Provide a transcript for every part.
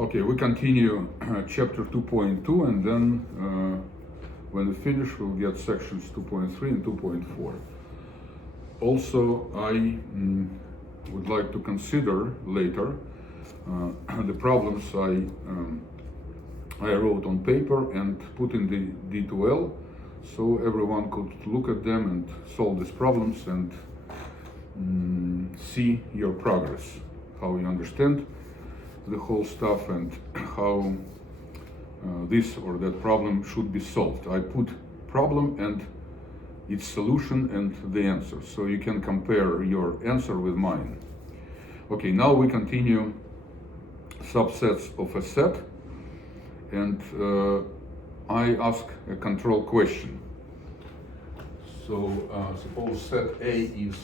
Okay, we continue chapter 2.2, and then when we finish, we'll get sections 2.3 and 2.4. Also, I would like to consider later the problems I wrote on paper and put in the D2L, so everyone could look at them and solve these problems and see your progress, how you understand the whole stuff and how this or that problem should be solved. I put problem and its solution and the answer, so you can compare your answer with mine. Okay, now we continue subsets of a set, and I ask a control question. So suppose set A is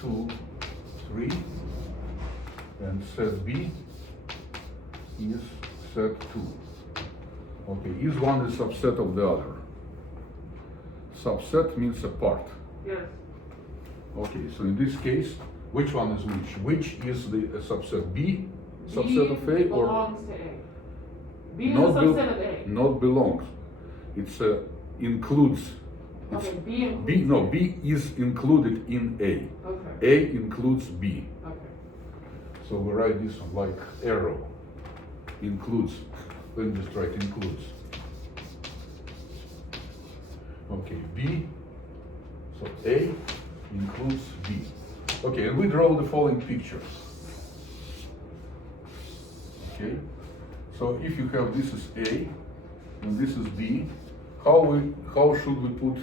2, 3, and set B is set 2. Okay, is one a subset of the other? Subset means a part. Yes. Okay, so in this case, which one is which? Which is the subset? B, subset of A, or belongs to A. B is a not subset of A. not belongs. It's includes. It's Okay, B includes B. No, B is included in A. Okay. A includes B. Okay. So we write this one like arrow. Includes. Let me just write includes. Okay, B. So A includes B. Okay, and we draw the following picture. Okay, so if you have this is A and this is B, how should we put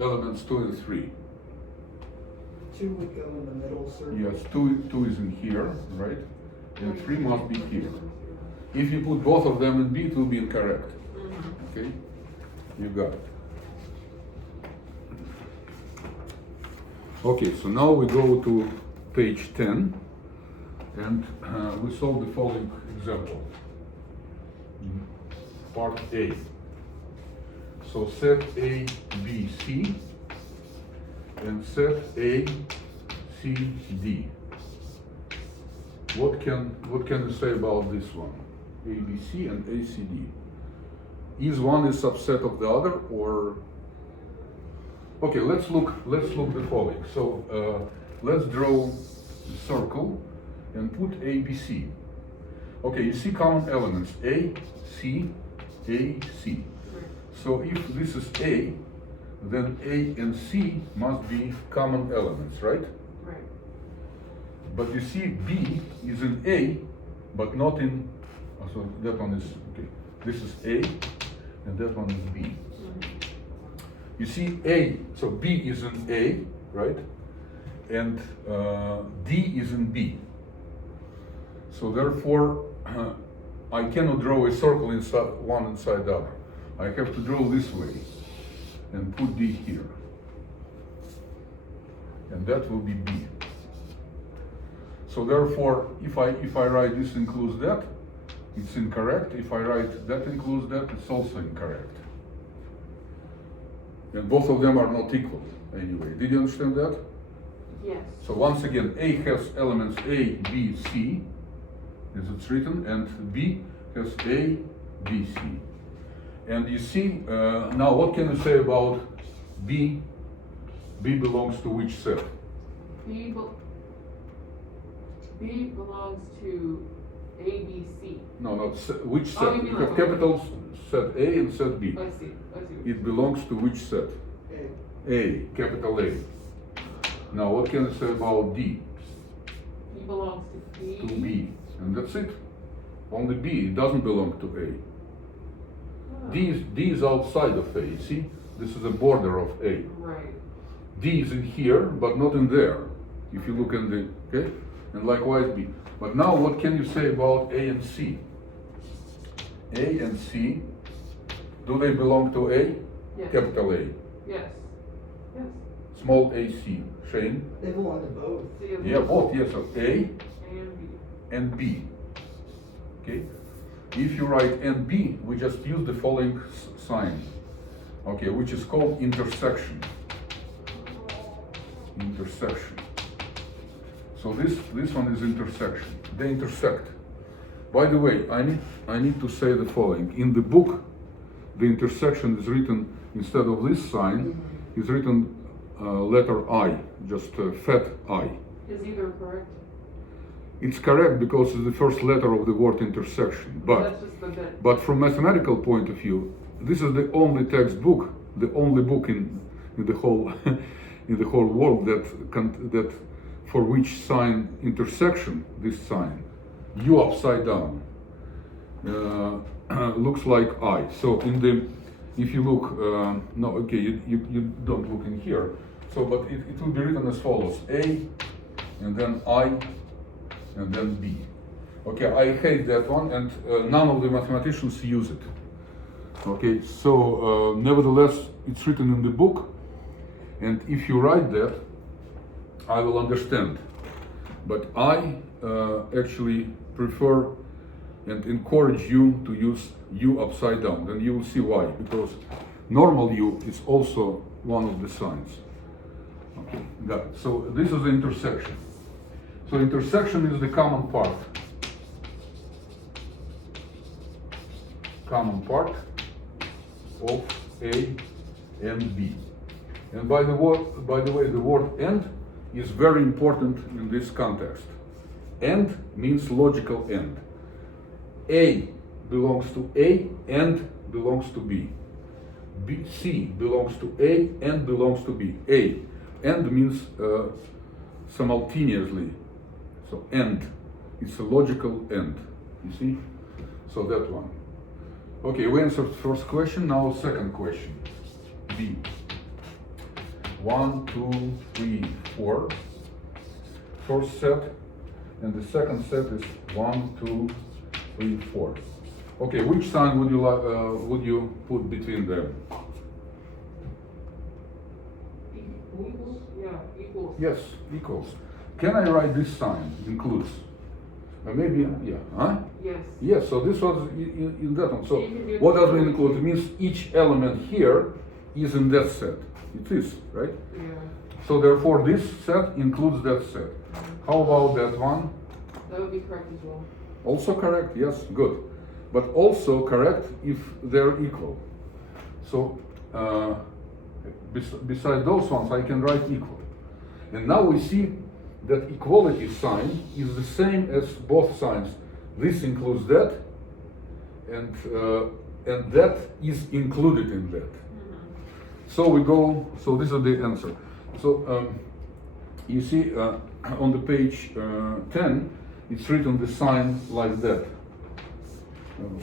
elements 2 and 3? 2 would go in the middle circle. Yes, 2 is in here, right? And 3 must be here. If you put both of them in B, it will be incorrect. Okay, you got it. Okay, so now we go to page 10, and we solve the following example. Part A. So set A, B, C, and set A, C, D. What can you say about this one? A, B, C, and A, C, D. Is one a subset of the other, or? Okay, let's look the following. So let's draw a circle and put A, B, C. Okay, you see common elements A, C, A, C. So if this is A, then A and C must be common elements, right? Right. But you see B is in A, but not in, so that one is, okay, this is A, and that one is B. You see A, so B is in A, right? And D is in B. So therefore, I cannot draw a circle inside one inside the other. I have to draw this way and put D here. And that will be B. So therefore, if I write this includes that, it's incorrect. If I write that includes that, it's also incorrect. And both of them are not equal anyway. Did you understand that? Yes. So once again, A has elements A, B, C, as it's written, and B has A, B, C. And you see, now what can you say about B? B belongs to which set? B belongs to A, B, C. No, which set? Oh, you mean You have like- capital set A and set B. I see. It belongs to which set? A, capital A. Now what can you say about D? B belongs to B. To B, and that's it. Only B, it doesn't belong to A. Oh. D is outside of A, you see? This is a border of A. Right. D is in here, but not in there, if you look in the, okay? And likewise B. But now what can you say about A and C? A and C, do they belong to A? Yes. Capital A. Yes. Yes. Small AC, Shane? They belong to both. So you have Yeah, both, yes, so A and B. and B. Okay? If you write and B, we just use the following sign, okay, which is called intersection. Intersection. So this one is intersection. They intersect. By the way, I need to say the following. In the book, the intersection is written, instead of this sign, is written letter I, just fat I. Is either correct? It's correct because it's the first letter of the word intersection, That's just the bit. but from mathematical point of view, this is the only textbook, the only book in the whole in the whole world that for which sign intersection, this sign, U upside down, looks like I. So if you look, no, okay, you don't look in here. So, but it will be written as follows: A, and then I, and then B. Okay, I hate that one, and none of the mathematicians use it. Okay, so nevertheless, it's written in the book, and if you write that, I will understand. But I actually prefer and encourage you to use U upside down, and you will see why. Because normal U is also one of the signs. Okay, got it. So this is the intersection. So intersection is the common part. Common part of A and B. And by the way, the word "and" is very important in this context. "And" means logical end. A belongs to A and belongs to B. C belongs to A and belongs to B. A and means simultaneously. So "and" it's a logical end. You see? So that one. Okay, we answered first question. Now second question. B. 1, 2, 3, 4. First set, and the second set is 1, 2, 3, 4. Okay, which sign would you put between them? Equals? Yeah, equals. Yes, equals. Can I write this sign? Includes. Maybe, yeah, huh? Yes. Yes, so this was in that one. So You can do what does the- it include? It means each element here is in that set. It is, right? Yeah. So therefore this set includes that set. How about that one? That would be correct as well. Also correct, yes, good. But also correct if they're equal. So beside those ones I can write equal. And now we see that equality sign is the same as both signs. This includes that, and that is included in that. So we go, so this is the answer. So you see on the page 10, it's written the sign like that.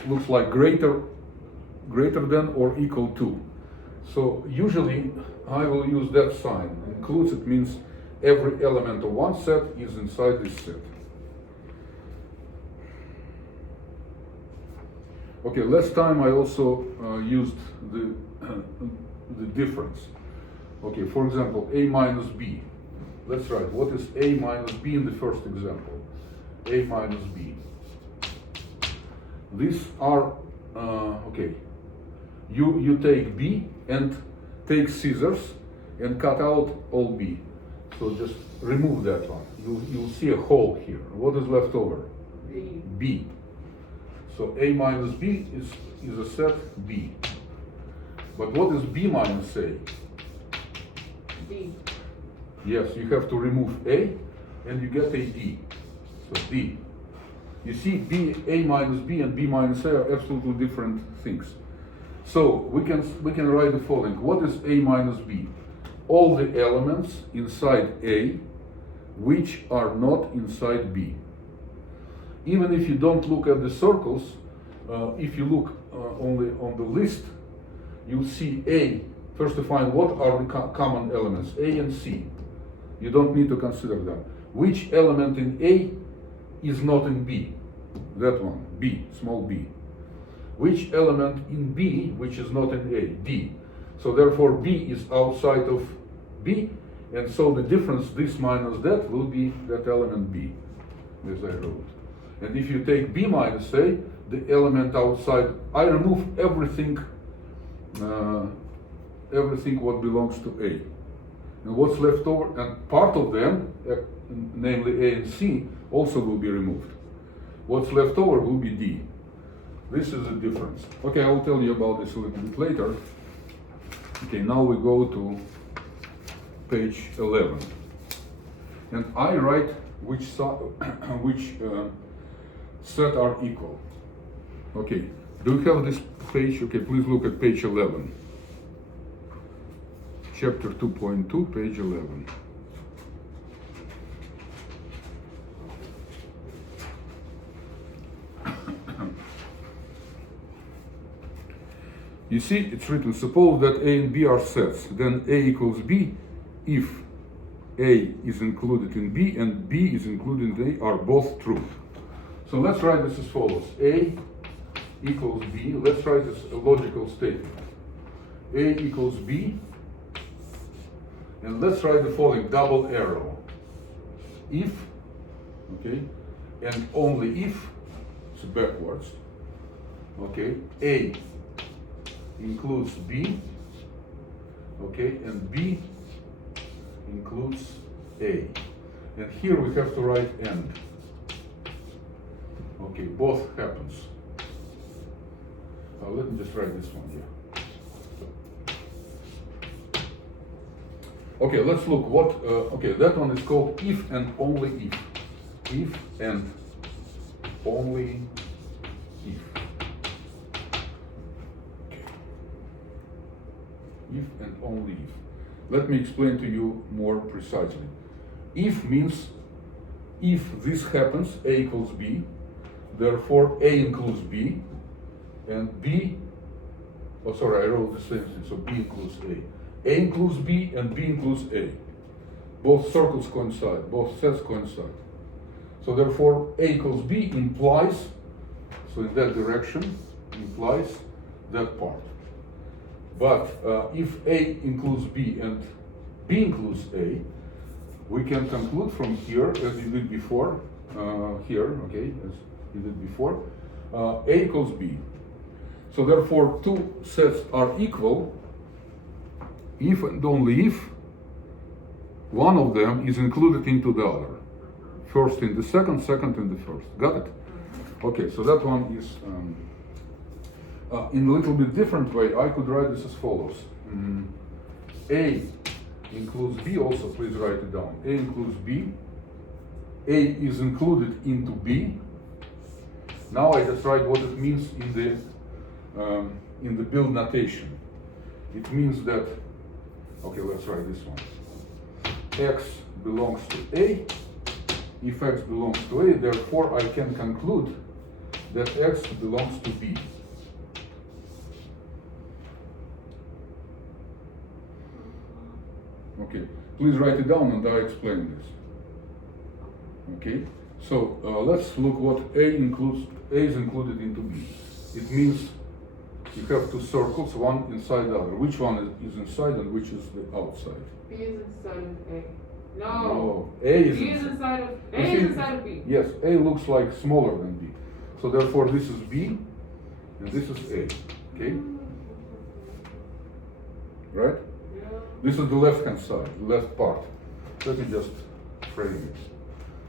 Looks like greater than or equal to. So usually I will use that sign. Includes, it means every element of one set is inside this set. Okay, last time I also used the difference. Okay, for example, A minus B. Let's write, what is A minus B in the first example? A minus B. These are, okay, you take B and take scissors and cut out all B. So just remove that one. You'll see a hole here. What is left over? B. B. So A minus B is a set B. But what does B minus A? D. Yes, you have to remove A and you get a D. So D. You see, A minus B and B minus A are absolutely different things. So we can write the following. What is A minus B? All the elements inside A which are not inside B. Even if you don't look at the circles, if you look only on the list, you'll see A. First to find what are the common elements, A and C. You don't need to consider them. Which element in A is not in B? That one, B, small b. Which element in B which is not in A? D. So therefore B is outside of B, and so the difference, this minus that, will be that element B, as I wrote. And if you take B minus A, the element outside, I remove everything, everything what belongs to A. And what's left over, and part of them, namely A and C, also will be removed. What's left over will be D. This is the difference. Okay, I'll tell you about this a little bit later. Okay, now we go to page 11. And I write which set are equal. Okay, do you have this page? Okay, please look at page 11. Chapter 2.2, page 11. You see, it's written, suppose that A and B are sets, then A equals B if A is included in B and B is included in A are both true. So let's write this as follows. A equals B. Let's write this a logical statement. A equals B. And let's write the following double arrow. If, okay, and only if, it's backwards, okay, A includes B, okay, and B includes A. And here we have to write and. Okay, both happens. Let me just write this one here. Okay, let's look what, okay, that one is called if and only if. If and only if. Okay. If and only if. Let me explain to you more precisely. If means if this happens, A equals B, therefore A includes B, and B, oh sorry, I wrote the same thing, so B includes A. A includes B and B includes A. Both circles coincide, both sets coincide. So therefore A equals B implies, so in that direction, implies that part. But if A includes B and B includes A, we can conclude from here, as we did before, here, okay, as we did before, A equals B. So therefore two sets are equal if and only if one of them is included into the other. First in the second, second in the first. Got it? Okay, so that one is in a little bit different way. I could write this as follows. A includes B, also please write it down. A includes B. A is included into B. Now I just write what it means in the build notation. It means that, okay, let's write this one. X belongs to A. If X belongs to A, therefore I can conclude that X belongs to B. Okay, please write it down and I explain this. Okay, so let's look what A is included into B. It means you have two circles, one inside the other. Which one is inside and which is the outside? B is inside of A. No. No, A is B is inside of A You is see- inside of B. Yes, A looks like smaller than B. So therefore this is B and this is A. Okay? Right? Yeah. This is the left hand side, the left part. Let me just frame it.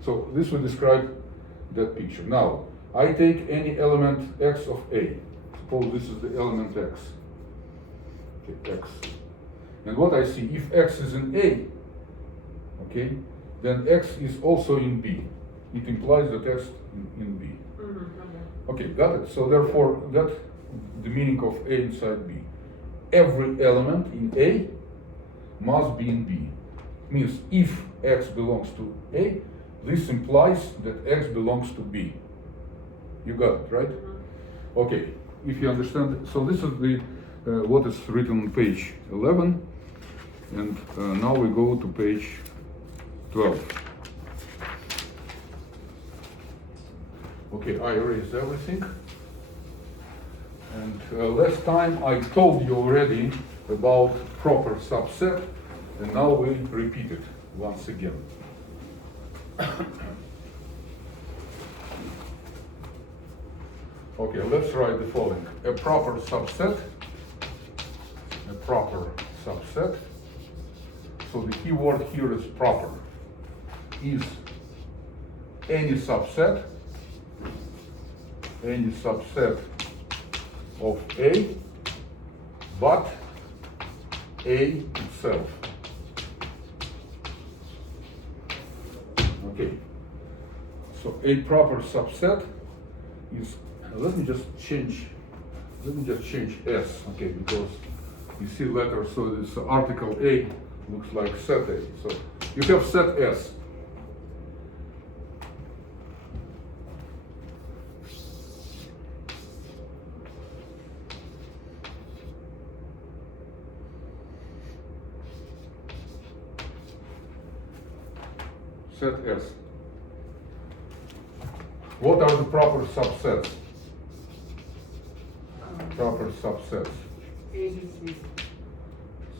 So this will describe that picture. Now, I take any element X of A. Suppose this is the element X. Okay, X. And what I see, if X is in A, okay, then X is also in B. It implies that X in B. Okay. Okay, got it. So therefore, that's the meaning of A inside B. Every element in A must be in B. Means if X belongs to A, this implies that X belongs to B. You got it, right? Okay, if you understand, so this is the what is written on page 11, and now we go to page 12. Okay, I erased everything. And last time I told you already about proper subset, and now we repeat it once again. Okay, let's write the following. A proper subset so the key word here is proper, is any subset of A, but A itself. Okay, so a proper subset is, let me just change S, okay, because you see letter, so this article A looks like set A. So you have set S. Set S. What are the proper subsets? Proper subsets. ABC.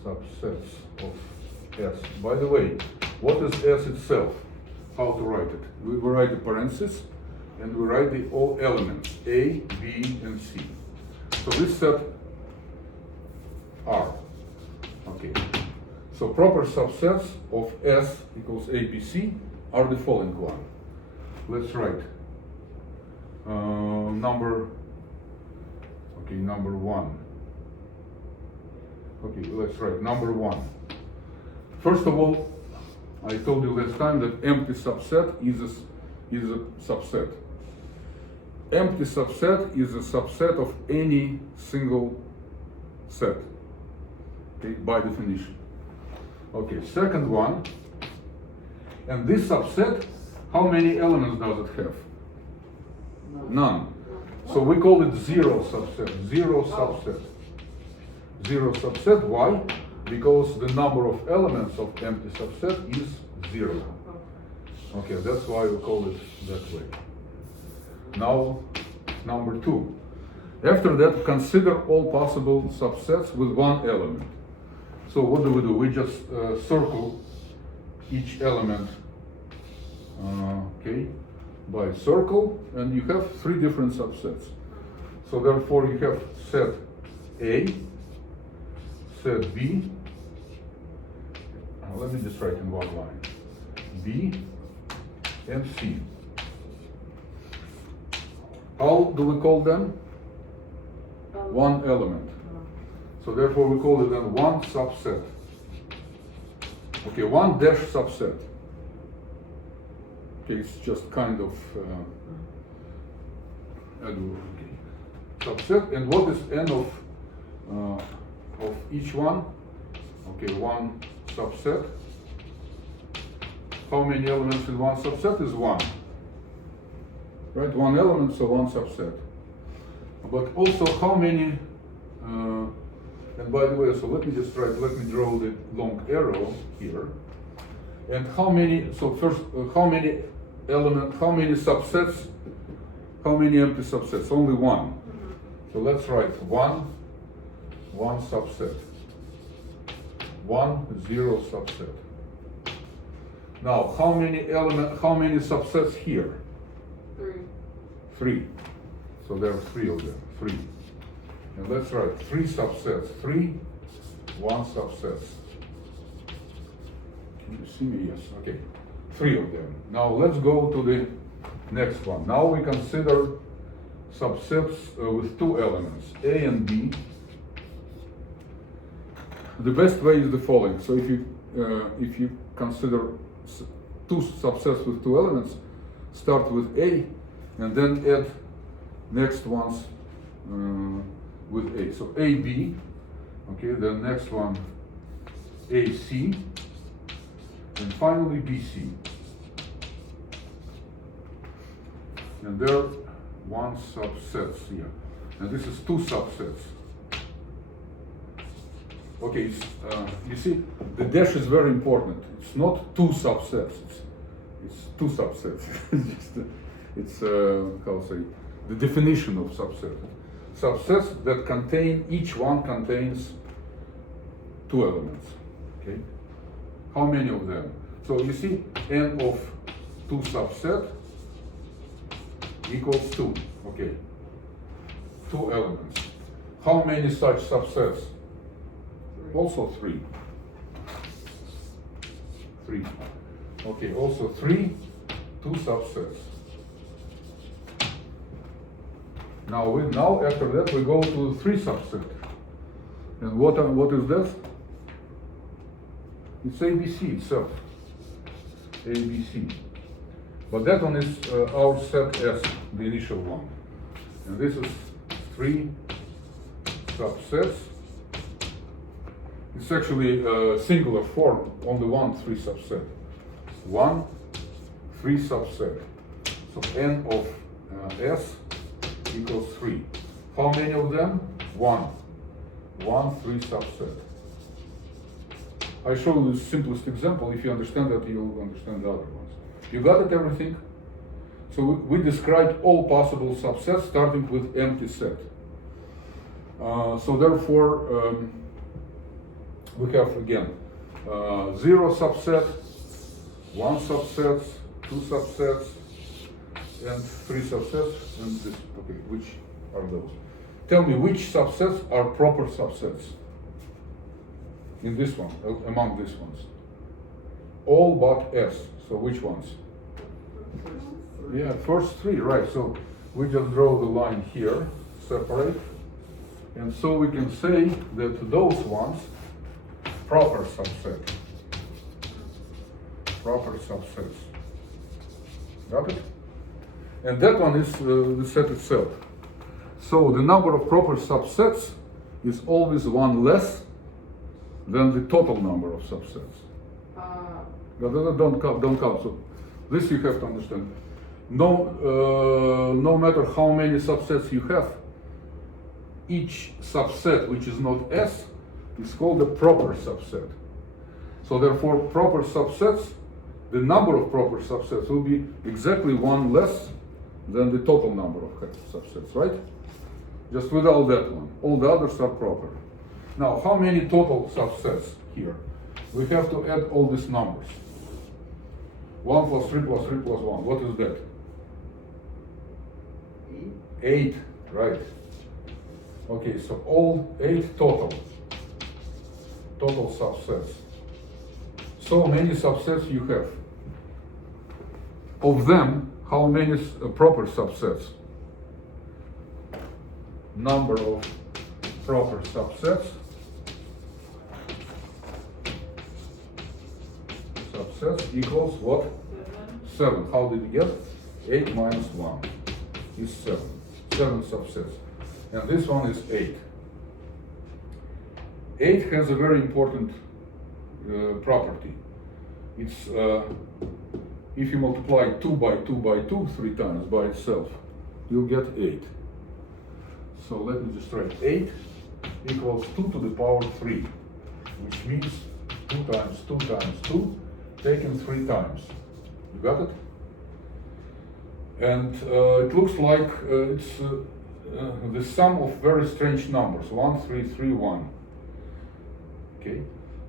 Subsets of S. By the way, what is S itself? How to write it? We will write the parentheses and we write the all elements A, B, and C. So this set R. Okay. So proper subsets of S equals ABC are the following one. Let's write number one. Okay, let's write number one. First of all, I told you last time that empty subset is a subset. Empty subset is a subset of any single set, okay, by definition. Okay, second one, and this subset, how many elements does it have? None. So we call it zero subset. Zero subset. Zero subset. Why? Because the number of elements of empty subset is zero. Okay, that's why we call it that way. Now, number two. After that, consider all possible subsets with one element. So what do? We just circle each element, okay, by circle, and you have three different subsets. So therefore you have set A, set B, let me just write in one line, B and C. How do we call them? One element. So therefore we call it then one subset. Okay, one dash subset. Okay, it's just kind of okay. Subset. And what is n of each one? Okay, one subset. How many elements in one subset is one? Right, one element, so one subset. But also how many? And by the way, so let me draw the long arrow here. And how many, so first, how many subsets, how many empty subsets? Only one. So let's write one subset. 1, 0 subset. Now, how many subsets here? 3. 3. So there are 3 of them, 3. And let's write 3 subsets, 3, 1 subsets. Can you see me? Yes, okay. 3 of them. Now let's go to the next one. Now we consider subsets with 2 elements, A and B. The best way is the following. So if you consider 2 subsets with 2 elements, start with A and then add next ones with A. So AB, okay, then next one AC, and finally BC. And there are 1 subsets here. And this is 2 subsets. Okay, you see, the dash is very important. It's not 2 subsets, it's 2 subsets. It's how to say, the definition of subset. Subsets that contain, each one contains 2 elements, okay? How many of them? So you see, n of 2 subset equals 2, okay? 2 elements. How many such subsets? Also 3. 3. Okay, also 3, 2 subsets. Now after that we go to 3 subset. And what is that? It's ABC itself. ABC. But that one is our set S, the initial one. And this is 3 subsets. It's actually a singular form, only one 3 subset. 1, 3 subset. So n of S equals 3. How many of them? 1. 1, 3 subset. I show you the simplest example. If you understand that, you'll understand the other ones. You got it, everything? So we described all possible subsets starting with empty set. So therefore, we have again 0 subset, 1 subset, 2 subsets, and 3 subsets, and this. Okay, which are those? Tell me which subsets are proper subsets in this one, among these ones. All but S. So which ones? Yeah, first 3, right. So we just draw the line here, separate. And so we can say that those ones, proper subset. Proper subsets. Got it? And that one is the set itself. So the number of proper subsets is always 1 less than the total number of subsets. Don't count. So this you have to understand. No matter how many subsets you have, each subset which is not S is called a proper subset. So therefore, proper subsets, the number of proper subsets will be exactly 1 less than the total number of subsets, right? Just without that one. All the others are proper. Now, how many total subsets here? We have to add all these numbers. 1 plus 3 plus 3 plus 1. What is that? 8, right. Okay, so all 8 total subsets. So many subsets you have. Of them, how many proper subsets? Number of proper subsets. Subsets equals what? 7. How did you get? 8 minus 1 is 7. 7 subsets. And this one is 8. 8 has a very important property. It's if you multiply 2 by 2 by 2 3 times by itself, you'll get 8. So let me just write 8 equals 2 to the power 3, which means 2 times 2 times 2 taken 3 times. You got it? And it looks like it's the sum of very strange numbers, 1, 3, 3, 1. Okay.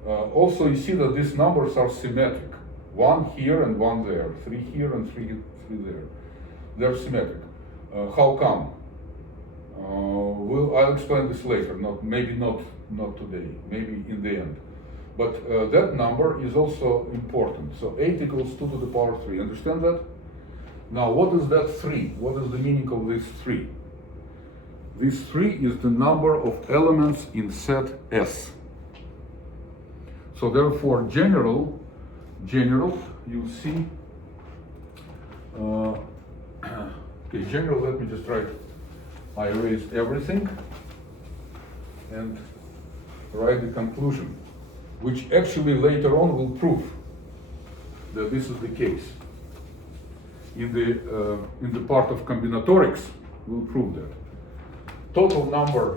Also, you see that these numbers are symmetric. 1 here and 1 there, 3 here and 3 there. They're symmetric. How come? I'll explain this later. Maybe not today. Maybe in the end. But that number is also important. So 8 equals 2 to the power 3. Understand that? Now, what is that 3? What is the meaning of this 3? This 3 is the number of elements in set S. So therefore, general, you see, okay, general, let me just write, I erased everything and write the conclusion, which actually later on will prove that this is the case. In the part of combinatorics, we'll prove that. Total number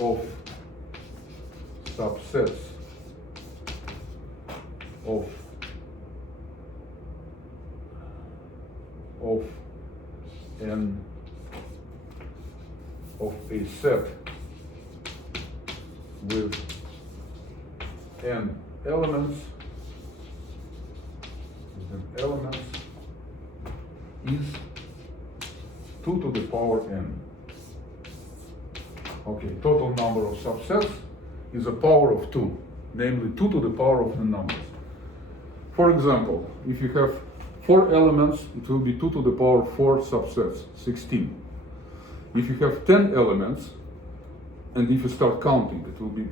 of subsets of a set with n elements is 2 to the power n. Okay, total number of subsets is a power of 2, namely 2 to the power of the numbers. For example, if you have 4 elements, it will be 2 to the power 4 subsets, 16. If you have 10 elements, and if you start counting, it will be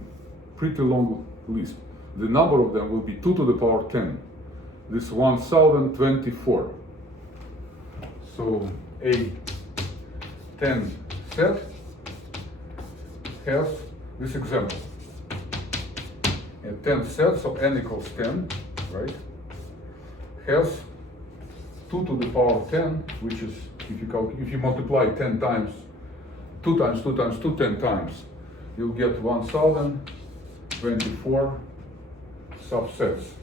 pretty long list. The number of them will be 2 to the power 10. This 1024. So a 10 set has this example. A 10 set, so n equals 10, right? Has 2 to the power 10, which is, if you multiply 10 times, 2 times 2 times 2, 10 times, you'll get 1024 subsets.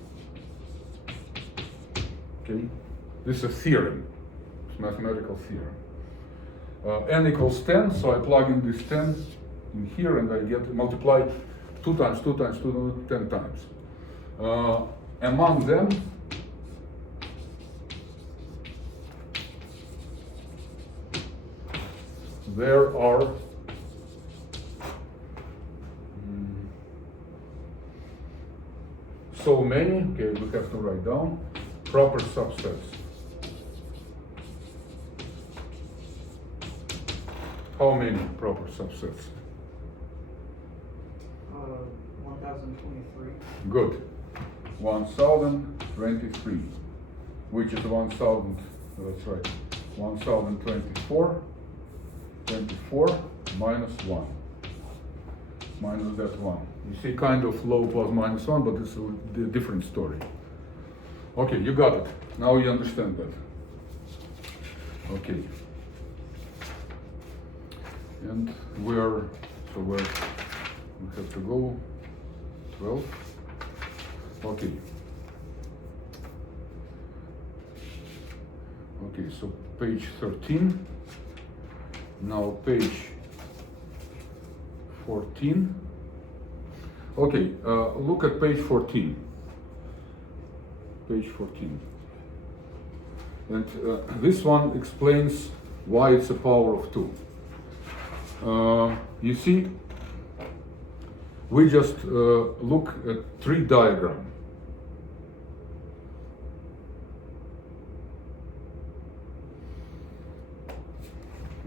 Okay, this is a theorem, it's a mathematical theorem. N equals 10, so I plug in this 10 in here and I get multiply 2 times 2 times 2, 10 times. Among them, there are so many, okay, we have to write down proper subsets. How many proper subsets? 1023. Good. 1023, which is 1000, that's right, 1024, 24 minus 1, minus that 1. You see kind of low plus minus 1, but it's a different story. Okay, you got it. Now you understand that. Okay. And where we have to go 12. Okay. Okay, so page 13. Now page 14. Okay, look at page 14. Page 14. And this one explains why it's a power of 2. You see, we just look at 3 diagram.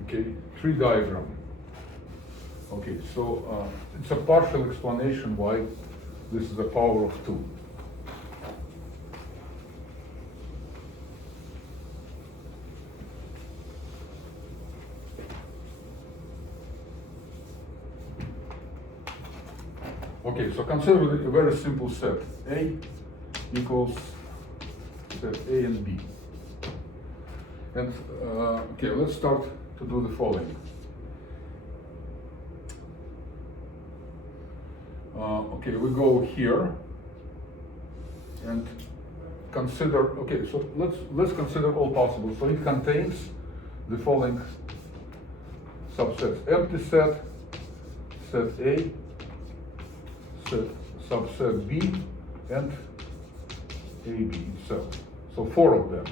Okay, 3 diagram. Okay, so it's a partial explanation why this is a power of 2. Okay, so consider a very simple set. A equals set A and B. And okay, let's start to do the following. Okay, we go here and consider. Okay, so let's consider all possible. So it contains the following subsets: empty set, set A, set subset B, and AB itself. So 4 of them.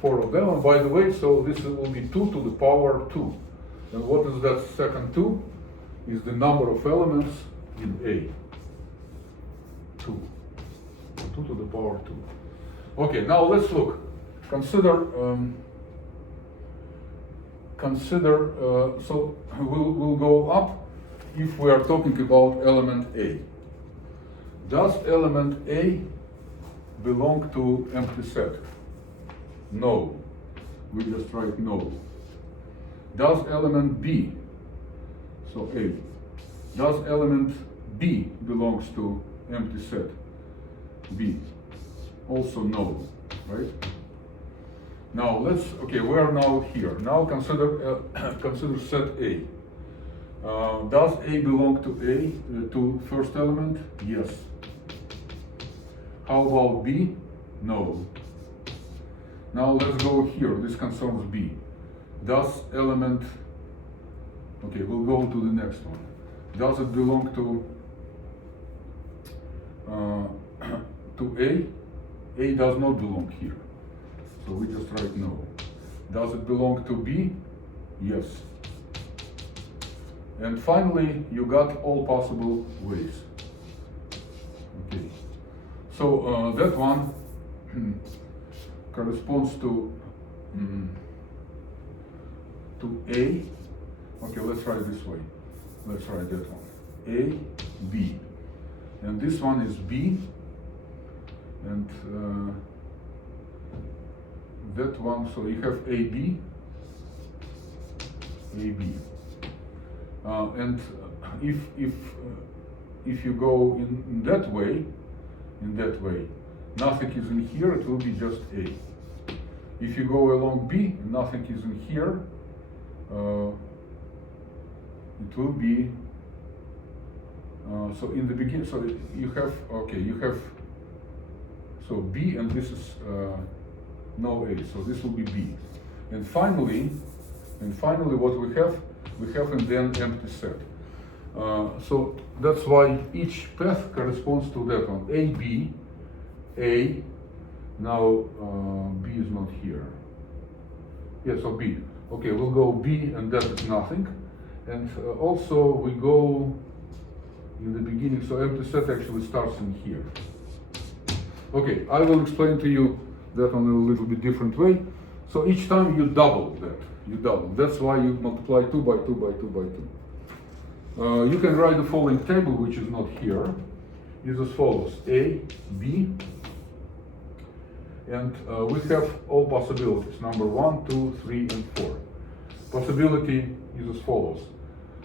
4 of them, and by the way, so this will be 2 to the power 2. And what is that second 2? Is the number of elements in A. 2. 2 to the power 2. Okay, now let's look. Consider, so we'll go up if we are talking about element A. Does element A belong to empty set? No. We just write no. Does element B, so A, does element B belongs to empty set? B. Also no, right? Now okay, we are now here. Now consider consider set A. Does A belong to A, to first element? Yes. How about B? No. Now let's go here. This concerns B. Does element, okay, we'll go to the next one. Does it belong to A? A does not belong here. So we just write no. Does it belong to B? Yes. And finally, you got all possible ways. Okay. So that one corresponds to A. Okay, let's write this way. Let's write that one. A, B. And this one is B. And that one, so you have AB, AB. And if you go in that way, nothing is in here, it will be just A. If you go along B, nothing is in here, it will be, so in the beginning, so you have, okay, you have, so B, and this is no A, so this will be B. And finally what we have in the end empty set. So that's why each path corresponds to that one. A, B, A, now B is not here. Yeah, so B. Okay, we'll go B, and that is nothing. And also we go in the beginning, so empty set actually starts in here. Okay, I will explain to you that on a little bit different way. So each time you double that, That's why you multiply 2 by 2 by 2 by 2. You can write the following table, which is not here, is as follows: A, B, and we have all possibilities, number 1, 2, 3, and 4. Possibility is as follows: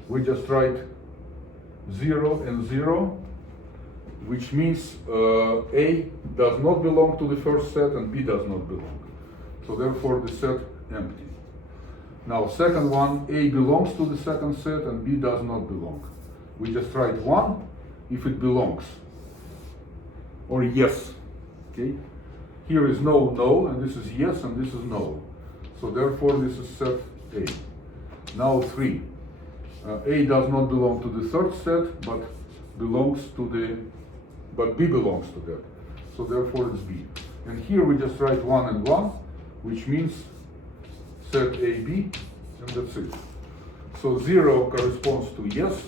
we just write 0 and 0, which means A does not belong to the first set and B does not belong. So therefore the set empty. Now second one, A belongs to the second set and B does not belong. We just write 1 if it belongs, or yes. Okay. Here is no, and this is yes, and this is no. So therefore this is set A. Now 3. A does not belong to the third set, but B belongs to that. So therefore it's B. And here we just write 1 and 1, which means set A, B, and that's it. So 0 corresponds to yes,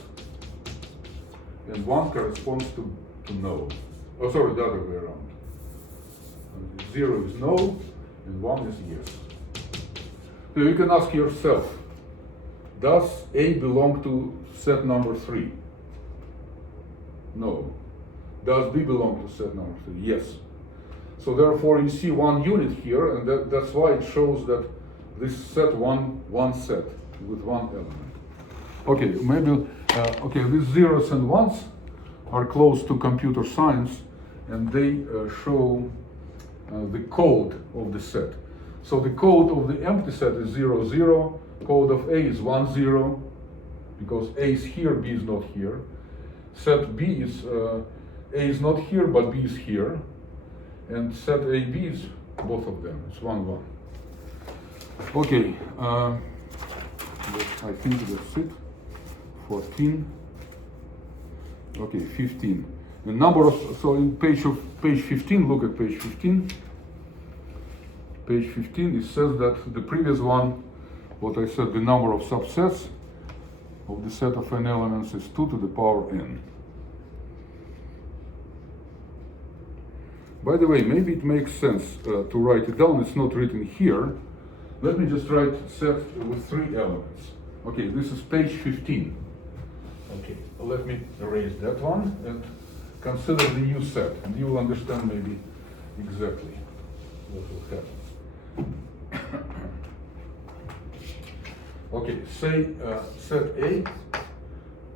and 1 corresponds to no. Oh, sorry, the other way around. 0 is no, and 1 is yes. So you can ask yourself, does A belong to set number 3? No. Does B belong to set number 3? Yes. So therefore you see 1 unit here, and that's why it shows that this set one set with 1 element. Okay, maybe, okay, these zeros and ones are close to computer science, and they show the code of the set. So the code of the empty set is 0, 0. Code of A is 1, 0, because A is here, B is not here. Set B is, A is not here, but B is here. And set A, B is both of them, it's 1, 1. Okay, I think that's it. 14. Okay, 15. The number of, so in page 15, look at page 15. Page 15, it says that the previous one, what I said, the number of subsets of the set of n elements is 2 to the power n. By the way, maybe it makes sense to write it down. It's not written here. Let me just write set with 3 elements. Okay, this is page 15. Okay, let me erase that one and consider the new set, and you will understand maybe exactly what will happen. Okay, say set A,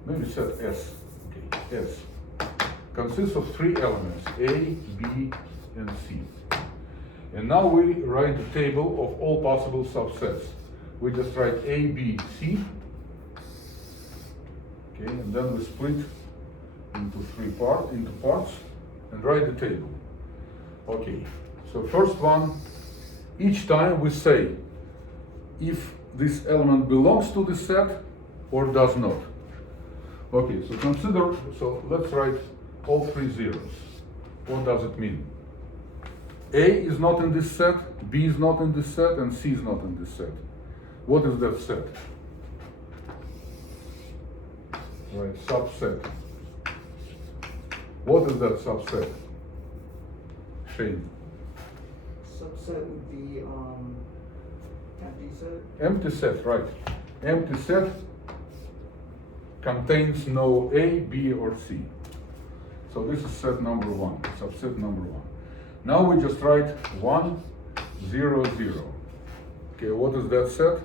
maybe set S. Okay, S consists of 3 elements: A, B, and C. And now we write the table of all possible subsets. We just write A, B, C. Okay, and then we split into parts and write the table. Okay, so first one, each time we say if this element belongs to the set or does not. Okay, so consider, so let's write all 3 zeros. What does it mean? A is not in this set, B is not in this set, and C is not in this set. What is that set? Right, subset. What is that subset? Shane. Subset would be, empty set. Empty set, right. Empty set contains no A, B, or C. So this is set number one, subset number one. Now we just write 1, 0, 0. Okay, what is that set?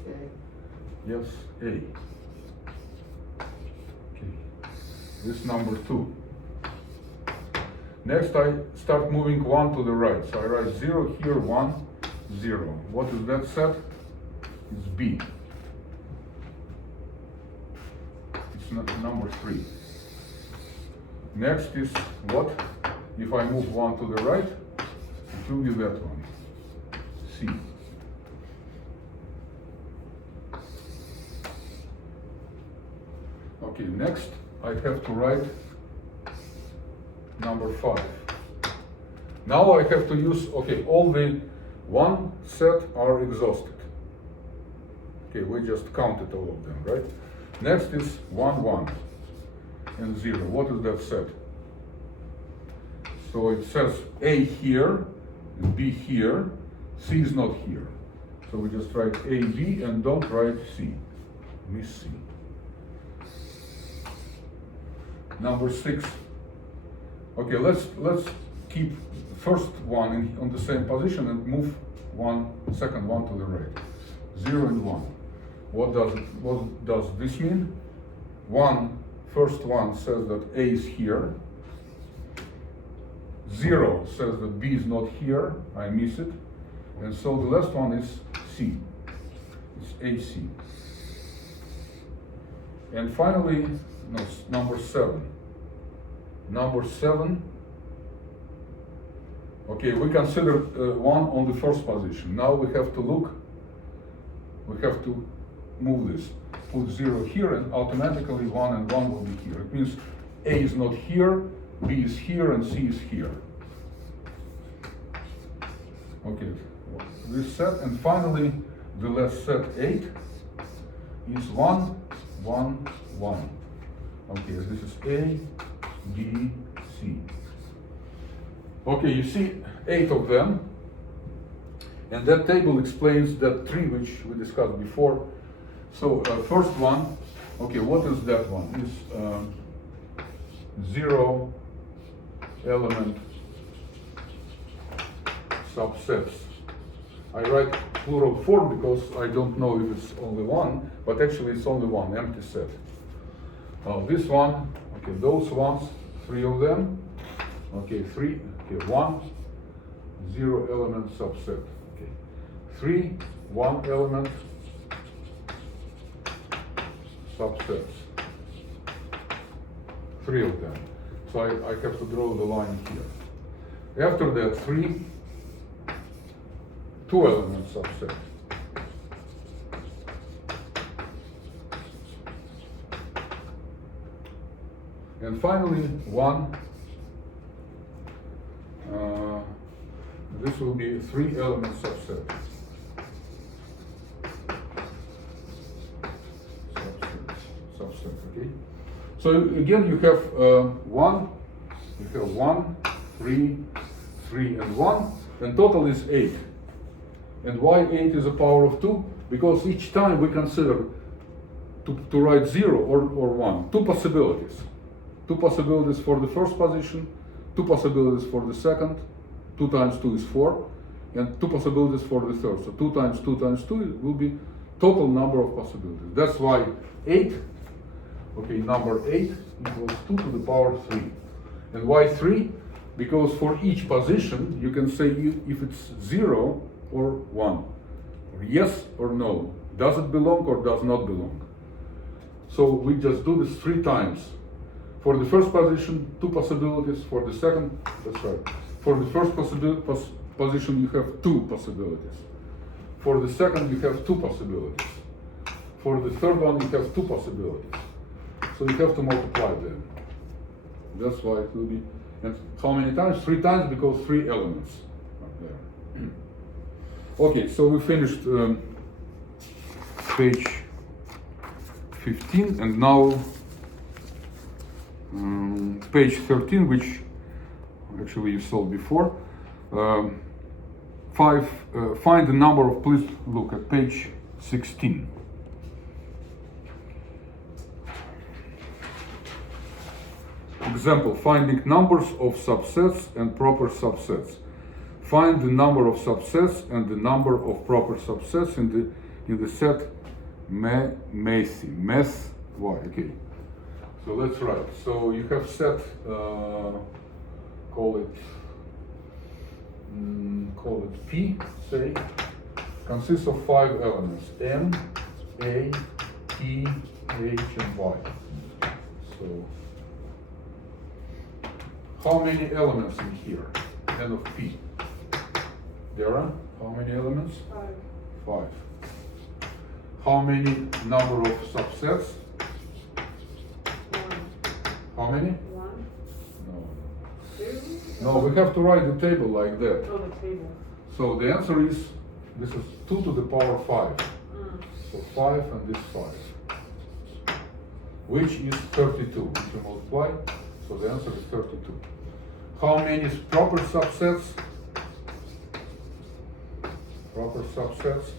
Okay. Yes, A. Okay, this number 2. Next I start moving 1 to the right. So I write 0 here, 1, 0. What is that set? It's B. It's number 3. Next is what? If I move 1 to the right, it will be that one. C. Okay, next I have to write number 5. Now I have to use, okay, all the 1 set are exhausted. Okay, we just counted all of them, right? Next is 1, 1 and 0. What is that set? So it says A here, B here, C is not here. So we just write A, B and don't write C. Miss C. Number 6. Okay, let's keep first one on the same position and move second one to the right. 0 and 1. What does this mean? First one says that A is here. 0 says that B is not here. I miss it. And so the last one is C. It's AC. And finally, no, number 7. Number 7. Okay, we consider 1 on the first position. Now we have to look. We have to move this. Put 0 here, and automatically 1 and 1 will be here. It means A is not here, B is here, and C is here. Okay, this set, and finally the last set 8 is 1, 1, 1. Okay, this is A, B, C. Okay, you see 8 of them, and that table explains that tree which we discussed before. So first one, okay, what is that one? It's 0 element subsets. I write plural form because I don't know if it's only one, but actually it's only one, empty set. This one, okay, those ones, 3 of them. Okay, 3, okay, 1, 0 element subset. Okay, 3, 1 element subsets. 3 of them. So I have to draw the line here. After that, 3, 2 element subset. And finally, 1. This will be a 3 element subset. Subset, okay? So again, you have 1, 3, 3, and 1, and total is 8. And why 8 is a power of 2? Because each time we consider to write 0 or 1, 2 possibilities. 2 possibilities for the first position, 2 possibilities for the second, 2 times 2 is 4, and 2 possibilities for the third. So 2 times 2 times 2 will be total number of possibilities. That's why 8, okay, number 8 equals 2 to the power 3. And why 3? Because for each position, you can say if it's 0 or 1, or yes or no. Does it belong or does not belong? So we just do this 3 times. For the first position, 2 possibilities. For the second, that's right. For the first position, you have 2 possibilities. For the second, you have 2 possibilities. For the third one, you have 2 possibilities. So you have to multiply them. That's why it will be. And how many times? 3 times, because 3 elements are there. Okay, so we finished page 15, and now page 13, which actually you saw before. Find the number of, please look at page 16. Example, finding numbers of subsets and proper subsets. Find the number of subsets and the number of proper subsets in the set meth y. Okay, so let's write. So you have set, call it P, say, consists of 5 elements: M, A, P, H, and Y. So how many elements in here? N of P. Dara, how many elements? 5. 5. How many number of subsets? 1. How many? 1. No. 2. No, we have to write the table like that. Oh, the table. So the answer is, this is 2 to the power 5. So 5 and this 5. Which is 32. If you multiply, so the answer is 32. How many proper subsets? Proper subsets?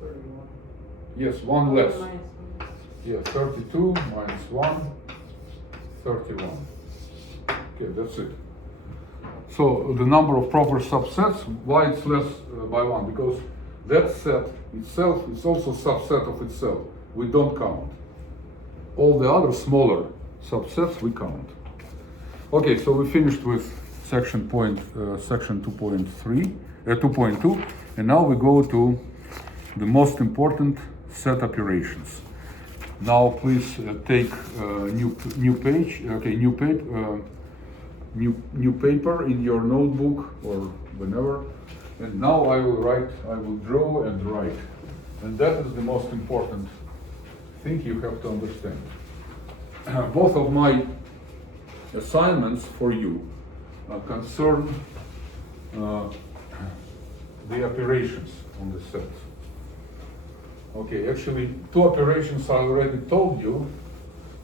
31. Yes, one less. Minus 1. Yeah, 32 minus 1, 31. Okay, that's it. So the number of proper subsets, why it's less by 1? Because that set itself is also subset of itself. We don't count. All the other smaller subsets we count. Okay, so we finished with section 2.3, 2.2, and now we go to the most important set operations. Now please take new page, okay, new paper in your notebook or whenever, and now I will draw and write, and that is the most important thing you have to understand. Both of my assignments for you concern the operations on the set. Okay, actually 2 operations I already told you,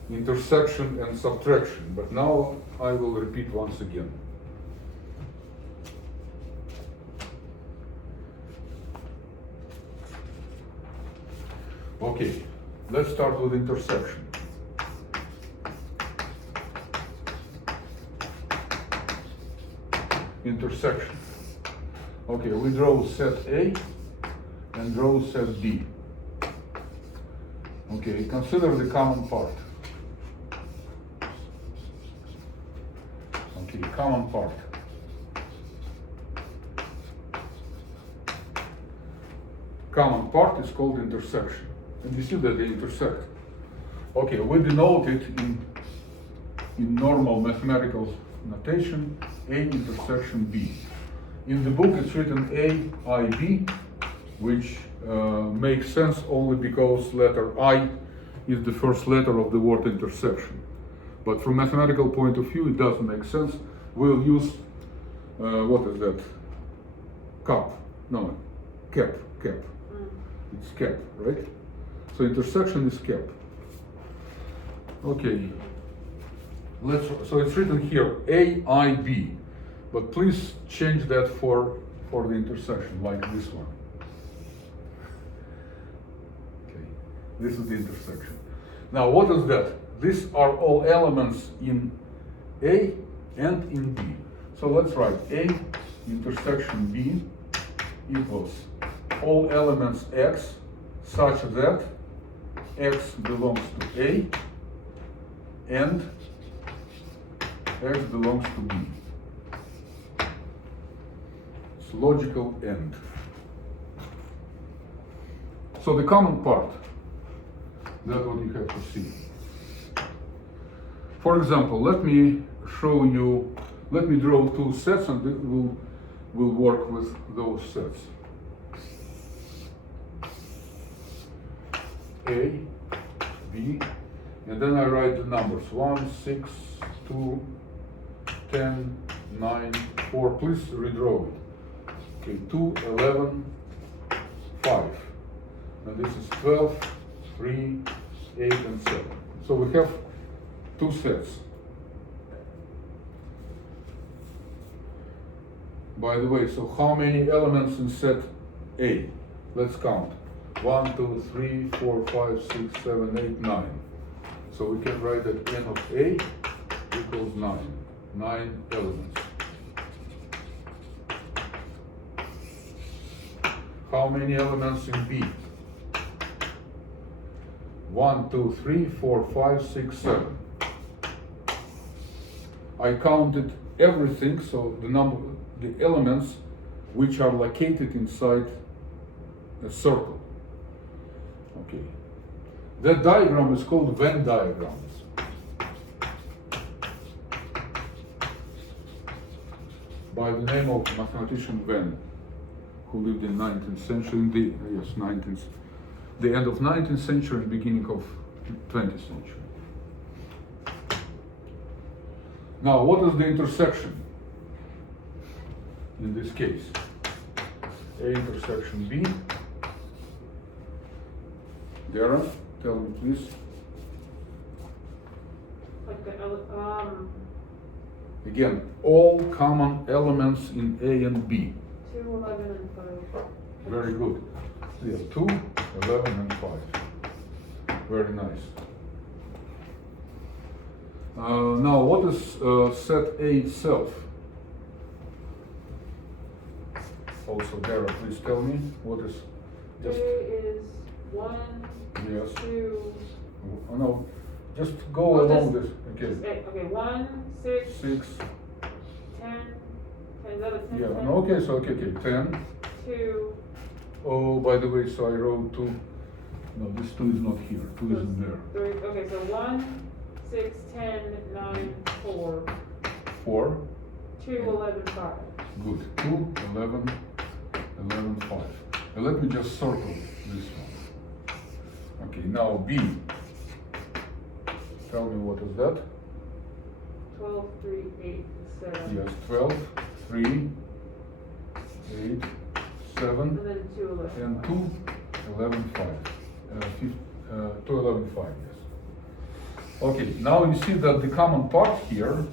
intersection and subtraction, but now I will repeat once again. Okay, let's start with intersection. Intersection. Okay, we draw set A and draw set B. Okay, consider the common part. Okay, common part. Common part is called intersection. And you see that they intersect. Okay, we denote it in normal mathematical notation, A intersection B. In the book it's written AIB, which makes sense only because letter I is the first letter of the word intersection. But from mathematical point of view, it doesn't make sense. We'll use, what is that? Cap. It's cap, right? So intersection is cap. Okay. So it's written here AIB, but please change that for the intersection, like this one. Okay, this is the intersection. Now what is that? These are all elements in A and in B. So let's write A intersection B equals all elements X such that X belongs to A and X belongs to B. It's logical end. So the common part, that's what you have to see. For example, let me draw 2 sets and we'll work with those sets. A, B, and then I write the numbers 1, 6, 2, 10, 9, 4. Please redraw it. Okay, 2, 11, 5. and this is 12, 3, 8, and 7. So we have two sets. By the way, so how many elements in set A? Let's count. 1, 2, 3, 4, 5, 6, 7, 8, 9. So we can write that n of A equals 9. 9 elements. How many elements in B? 1, 2, 3, 4, 5, 6, 7. I counted everything, so the elements which are located inside a circle. Okay. That diagram is called Venn diagrams. By the name of mathematician Venn, who lived in 19th century, the end of 19th century and beginning of 20th century. Now, what is the intersection in this case? A intersection B. Dara, tell me please. Like Again, all common elements in A and B. 2, 11, and 5. Very good. Yeah, 2, 11, and 5. Very nice. Now, what is set A itself? Also, Dara, please tell me what is. A is 1, Yes. 2. Oh, no, just go along this. Okay. Just A. Okay, 1, 6, 6. 10. Is that a 10? Yeah. 10? No, okay. So okay. 10. 2. Oh, by the way, so I wrote 2. No, this 2 is not here. 2 isn't there. 3. Okay, so 1, 6, 10, 9, 4. 4. 2, 11, 5. Good. 2, 11, 11, 5. Now let me just circle this one. Okay, now B. Tell me what is that? 12, 3, 8, 7. Yes, 12, 3, 8, 7, And then 2, 11. and 2, 11, 5. 2, 11, 5, yes. Okay, now you see that the common part here,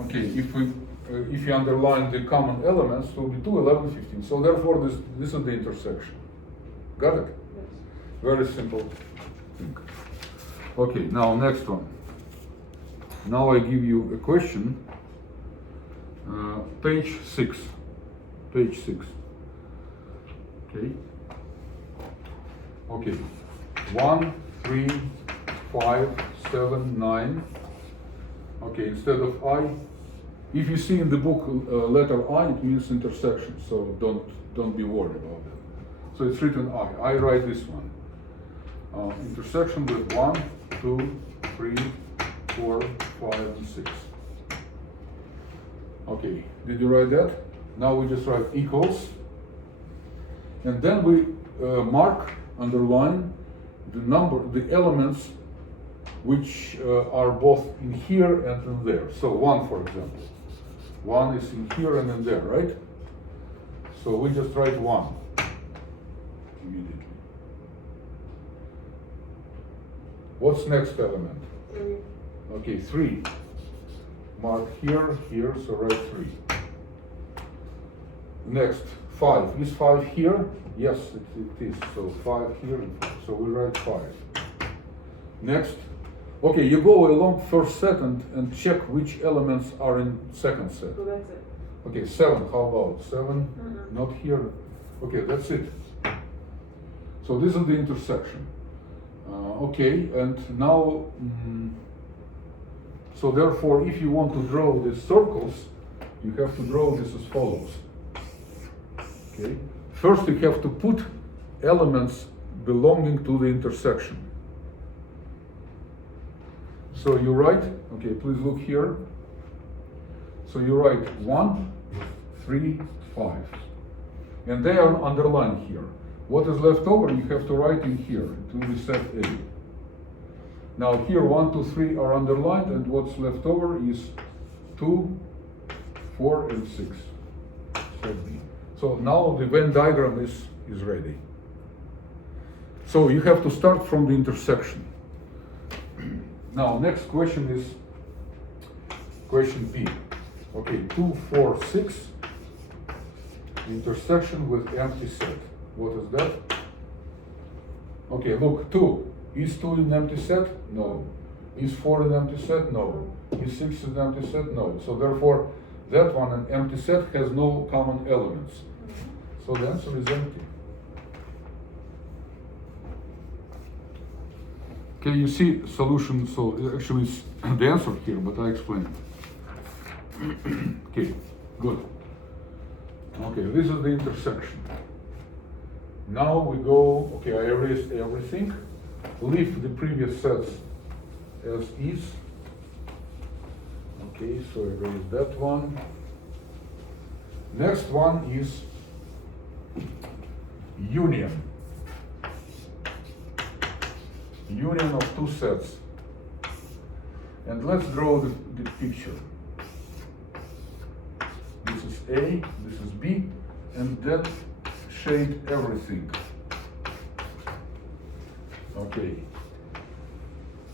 okay, if you underline the common elements, it will be 2, 11, 15. So therefore, this is the intersection. Got it? Yes. Very simple thing. Okay, now next one. Now I give you a question. Page 6. Page 6. Okay. Okay. 1, 3, 5, 7, 9. Okay, instead of I, if you see in the book letter I, it means intersection, so don't be worried about that. So it's written I write this one. Intersection with 1, 2, 3, 4, 5, and 6. Okay, did you write that? Now we just write equals. And then we mark, underline the elements which are both in here and in there. So 1, for example. 1 is in here and in there, right? So we just write 1 immediately. What's next element? 3. Okay, 3. Mark here, here, so write 3. Next, 5. Is 5 here? Yes, it is. So 5 here and 5. So we write 5. Next, okay, you go along first set and check which elements are in second set. So that's it. Okay, 7, how about 7? Not here. Okay, that's it. So this is the intersection. Okay, and now, so therefore, if you want to draw these circles, you have to draw this as follows. Okay, first you have to put elements belonging to the intersection. So you write, okay, please look here. So you write 1, 3, 5. And they are underlined here. What is left over, you have to write in here. It will be set A. Now here 1, 2, 3 are underlined, and what's left over is 2, 4, and 6. Set B. So now the Venn diagram is ready. So you have to start from the intersection. Now, next question is question B. Okay, 2, 4, 6, intersection with empty set. What is that? Okay, look, 2. Is 2 an empty set? No. Is 4 an empty set? No. Is 6 an empty set? No. So therefore, that one, an empty set, has no common elements. So the answer is empty. Okay, you see solution, so actually it's the answer here, but I explained it. Okay, good. Okay, this is the intersection. Now we go, okay, I erased everything. Leave the previous sets as is. Okay, so erase that one. Next one is union. Union of two sets. And let's draw the picture. This is A, this is B, and then shade everything. Okay.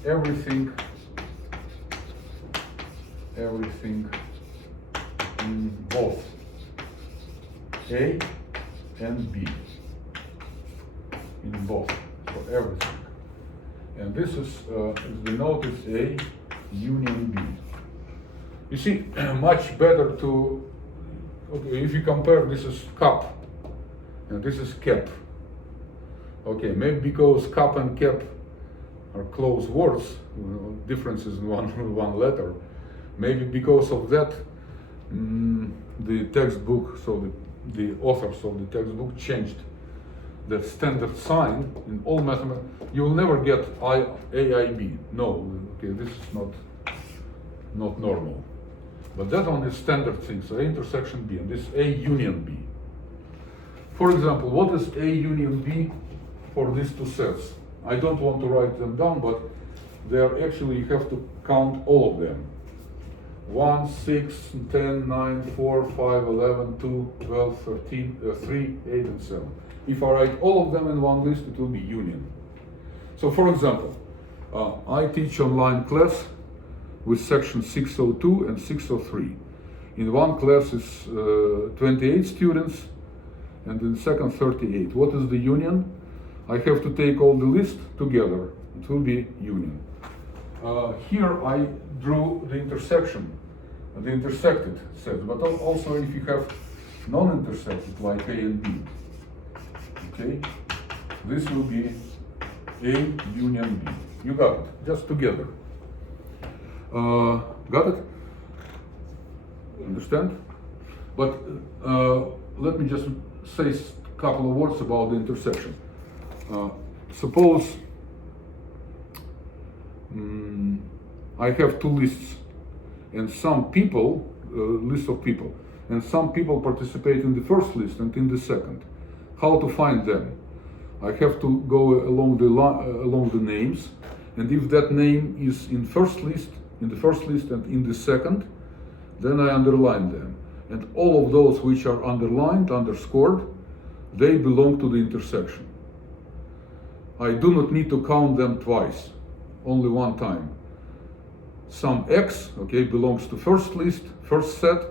Everything in both A and B. In both, for everything. And this is, the note is A, union B. You see, much better to, okay, if you compare, this is cup, and this is cap. Okay, maybe because cup and cap are close words, differences in one letter. Maybe because of that, the textbook, so the authors of the textbook changed the standard sign in all mathematics. You will never get AIB. No, okay, this is not normal. But that one is standard thing, so A intersection B, and this A union B. For example, what is A union B for these two sets? I don't want to write them down, but they are actually, you have to count all of them. 1, 6, 10, 9, 4, 5, 11, 2, 12, 13, 3, 8, and 7. If I write all of them in one list, it will be union. So for example, I teach online class with section 602 and 603. In one class is 28 students, and in the second 38. What is the union? I have to take all the list together. It will be union. Here I drew the intersection, the intersected sets, but also if you have non-intersected like A and B, okay, this will be A union B. You got it, just together. Got it? Understand? But let me just say a couple of words about the intersection. Suppose I have two lists, and some people, list of people, and some people participate in the first list and in the second. How to find them? I have to go along the names, and if that name is in the first list and in the second, then I underline them. And all of those which are underlined, underscored, they belong to the intersection. I do not need to count them twice, only one time. Some X, okay, belongs to first list, first set,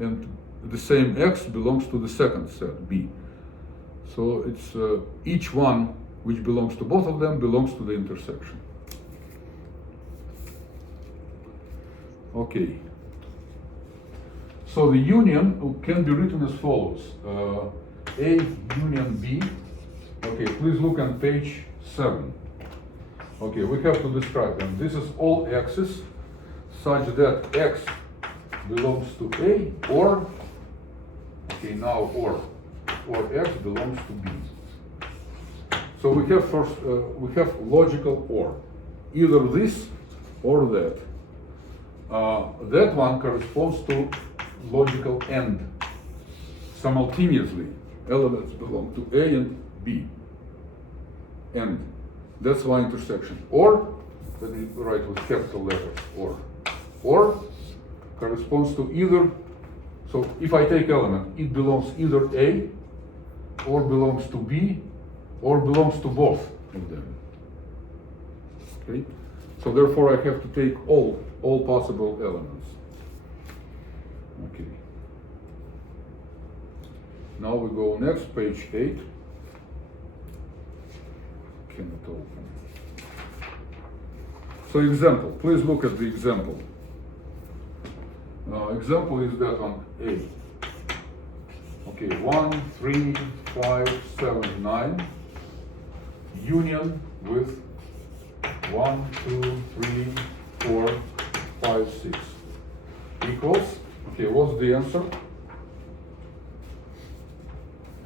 and the same X belongs to the second set, B. So it's each one which belongs to both of them belongs to the intersection. Okay. So the union can be written as follows. A union B. Okay, please look on page 7. Okay, we have to describe them. This is all x's such that x belongs to A or, okay, now or x belongs to B. So we have first, we have logical or, either this or that. That one corresponds to logical and. Simultaneously, elements belong to A and B. And that's why intersection. Or, let me write with capital letters, or corresponds to either. So if I take element, it belongs either A, or belongs to B, or belongs to both. of them. Okay? So therefore I have to take all possible elements. Okay. Now we go next, page 8. Cannot open. So example, please look at the example. Example is that on A. Okay, 1, 3, 5, 7, 9. Union with 1, 2, 3, 4, 5, 6. Equals, okay, what's the answer?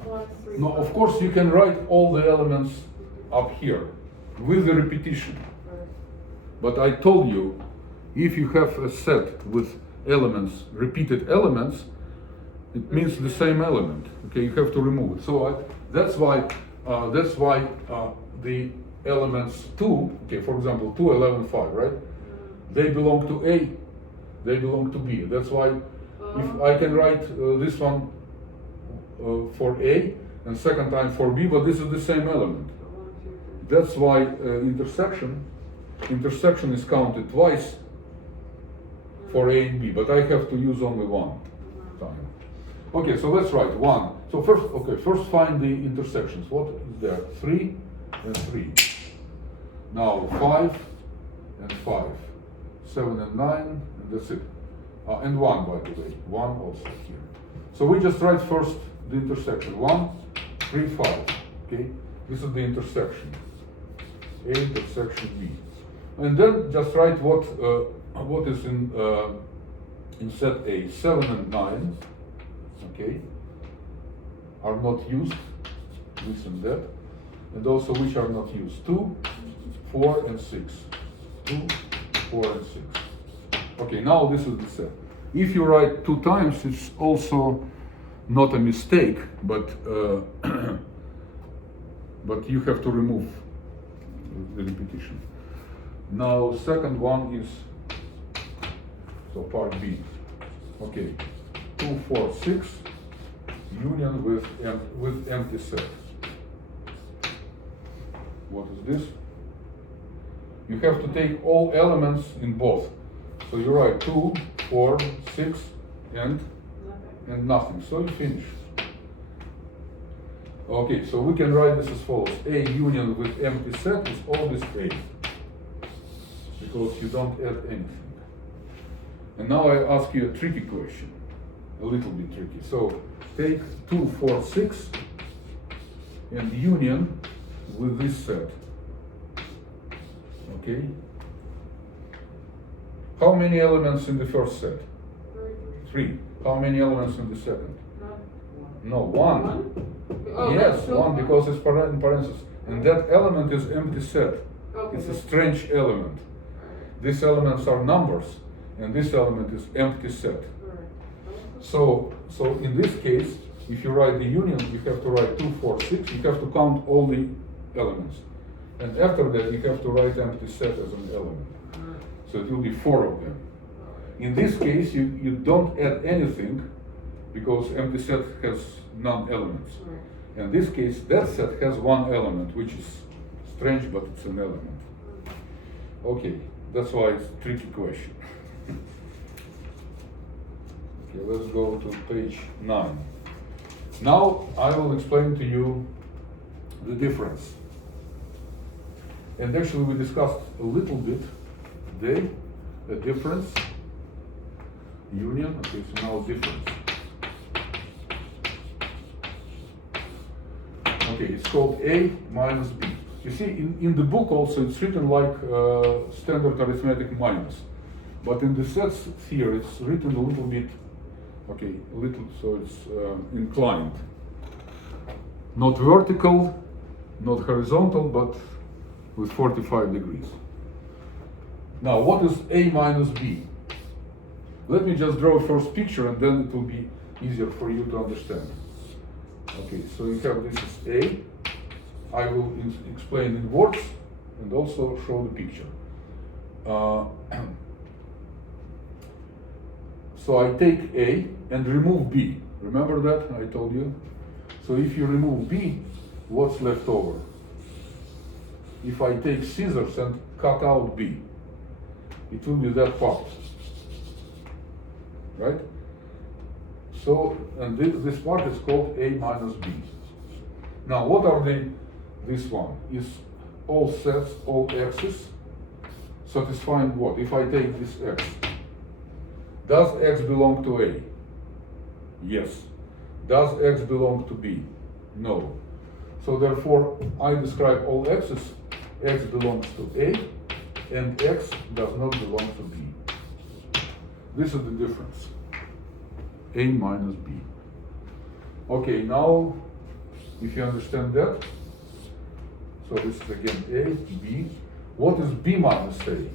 1, 3, No, of course you can write all the elements up here with the repetition. But I told you, if you have a set with elements, repeated elements, it means the same element. Okay, you have to remove it. So that's why the elements 2, okay, for example, 2, 11, 5, right? They belong to A, they belong to B. That's why if I can write this one for A and second time for B, but this is the same element. That's why intersection is counted twice for A and B, but I have to use only one time. Okay, so let's write 1. So first find the intersections. What is there? 3 and 3. Now 5 and 5. 7 and 9, and that's it. And 1, by the way. 1 also here. So we just write first the intersection. 1, 3, 5. Okay? This is the intersection. A intersection B. And then just write what is in set A. 7 and 9, okay, are not used, this and that, and also which are not used. 2, 4, and 6. 2, 4, and 6. Okay, now this is the set. If you write 2 times, it's also not a mistake, but but you have to remove the repetition. Now second one is so part B. Okay, 2, 4, 6 union with empty set. What is this? You have to take all elements in both. So you write 2, 4, 6 and nothing. So you finish. Okay, so we can write this as follows. A union with empty set is always A, because you don't add anything. And now I ask you a tricky question, a little bit tricky. So take 2, 4, 6 and union with this set. Okay? How many elements in the first set? 3. How many elements in the second? No, 1. Oh, Yes, so 1 because it's in parentheses. And that element is empty set. Okay. It's a strange element. These elements are numbers, and this element is empty set. So in this case, if you write the union, you have to write 2, 4, 6. You have to count all the elements, and after that, you have to write empty set as an element. So it will be 4 of them. In this case, you don't add anything because empty set has none elements. In this case, that set has 1 element, which is strange, but it's an element. Okay, that's why it's a tricky question. Okay, let's go to page 9. Now I will explain to you the difference. And actually we discussed a little bit today the difference, union, okay, so now difference. Okay, it's called A minus B. You see, in the book also it's written like standard arithmetic minus. But in the sets theory it's written a little bit, okay, a little, so it's inclined. Not vertical, not horizontal, but with 45 degrees. Now, what is A minus B? Let me just draw a first picture and then it will be easier for you to understand. Okay, so you have this is A. I will explain in words and also show the picture. So I take A and remove B. Remember that I told you? So if you remove B, what's left over? if I take scissors and cut out B, it will be that part, right? So, and this part is called A minus B. Now, what are this one? Is all sets, all x's, satisfying what? If I take this x, does x belong to A? Yes. Does x belong to B? No. So therefore, I describe all x's, x belongs to A, and x does not belong to B. This is the difference. A minus B. Okay, now, if you understand that, so this is again A, B. What is B minus A?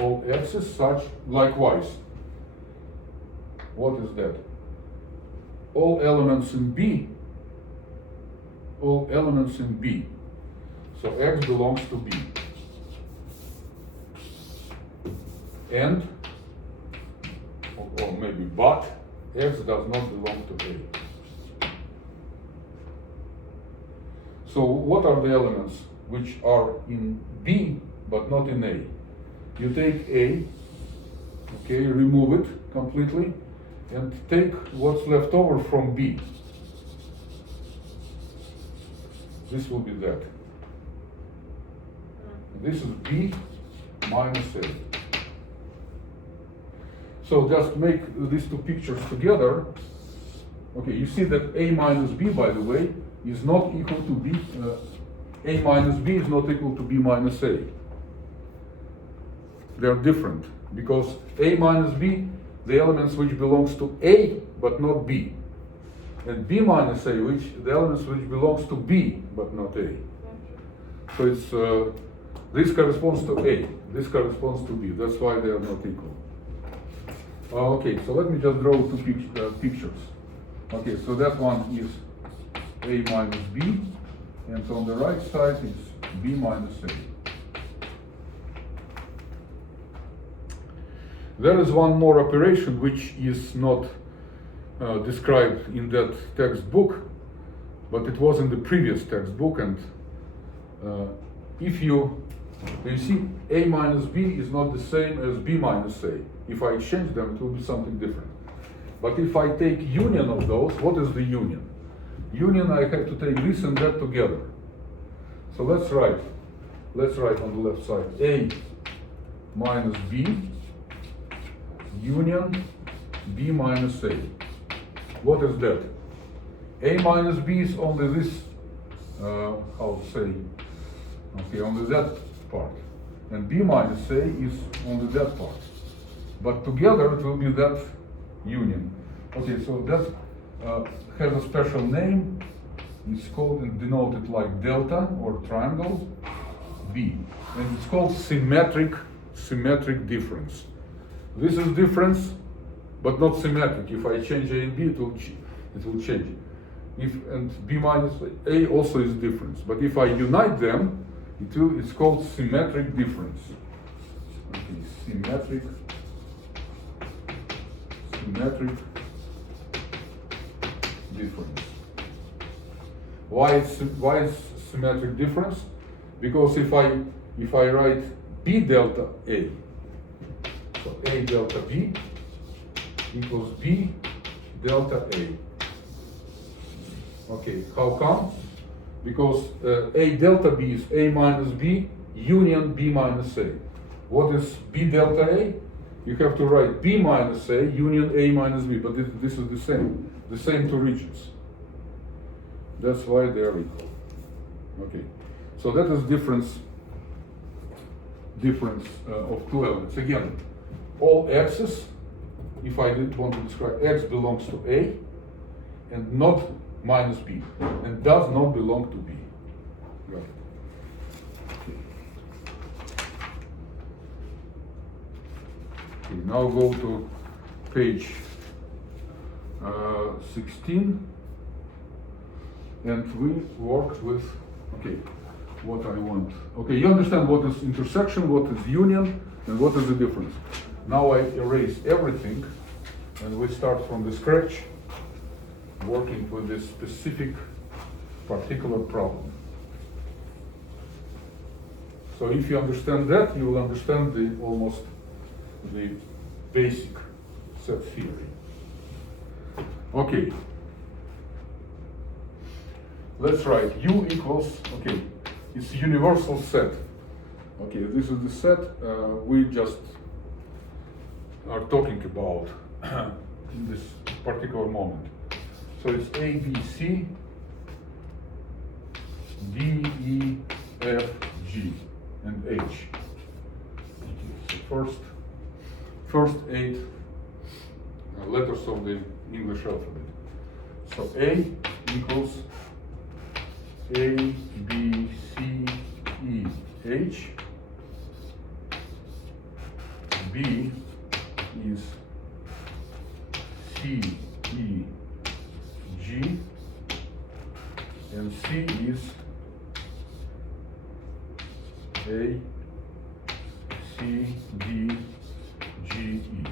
All x's such, likewise. What is that? All elements in B. All elements in B. So x belongs to B. And, or maybe but, x does not belong to A. So what are the elements which are in B but not in A? You take A, okay, remove it completely, and take what's left over from B. This will be that. This is B minus A. So just make these two pictures together. Okay, you see that A minus B, by the way, is not equal to B. A minus B is not equal to B minus A. They are different because A minus B, the elements which belongs to A but not B, and B minus A, which the elements which belongs to B but not A. So it's this corresponds to A, this corresponds to B. That's why they are not equal. Okay, so let me just draw two pictures. Okay, so that one is A minus B, and on the right side is B minus A. There is one more operation which is not described in that textbook, but it was in the previous textbook, and if you see A minus B is not the same as B minus A. If I exchange them, it will be something different. But if I take union of those, what is the union? Union, I have to take this and that together. So let's write on the left side A minus B union B minus A. What is that? A minus B is only this, how to say, okay, only that part. And B minus A is only that part. But together it will be that union. Okay, so that has a special name. It's called and denoted like delta or triangle B. And it's called symmetric difference. This is difference, but not symmetric. If I change A and B, it will change. And B minus A also is difference. But if I unite them, it's called symmetric difference. Okay, symmetric difference. Why is symmetric difference? Because if I write B delta A, so A delta B equals B delta A. Okay, how come? Because A delta B is A minus B union B minus A. What is B delta A? You have to write B minus A union A minus B, but this is the same two regions. That's why they are equal. Okay, so that is difference of two elements. Again, all x's, if I did want to describe, x belongs to A and not minus B, and does not belong to B. Right. Okay, now go to page 16, and we work with, okay, what I want. Okay, you understand what is intersection, what is union, and what is the difference. Now I erase everything, and we start from the scratch, working with this specific particular problem. So if you understand that, you will understand almost the basic set theory. Okay. Let's write U equals, okay, it's a universal set. Okay, this is the set we just are talking about in this particular moment. So it's A, B, C, D, E, F, G, and H. Okay, so first 8 letters of the English alphabet. So A equals A, B, C, E, H. B is C, E, G, and C is A, C, D, G, E.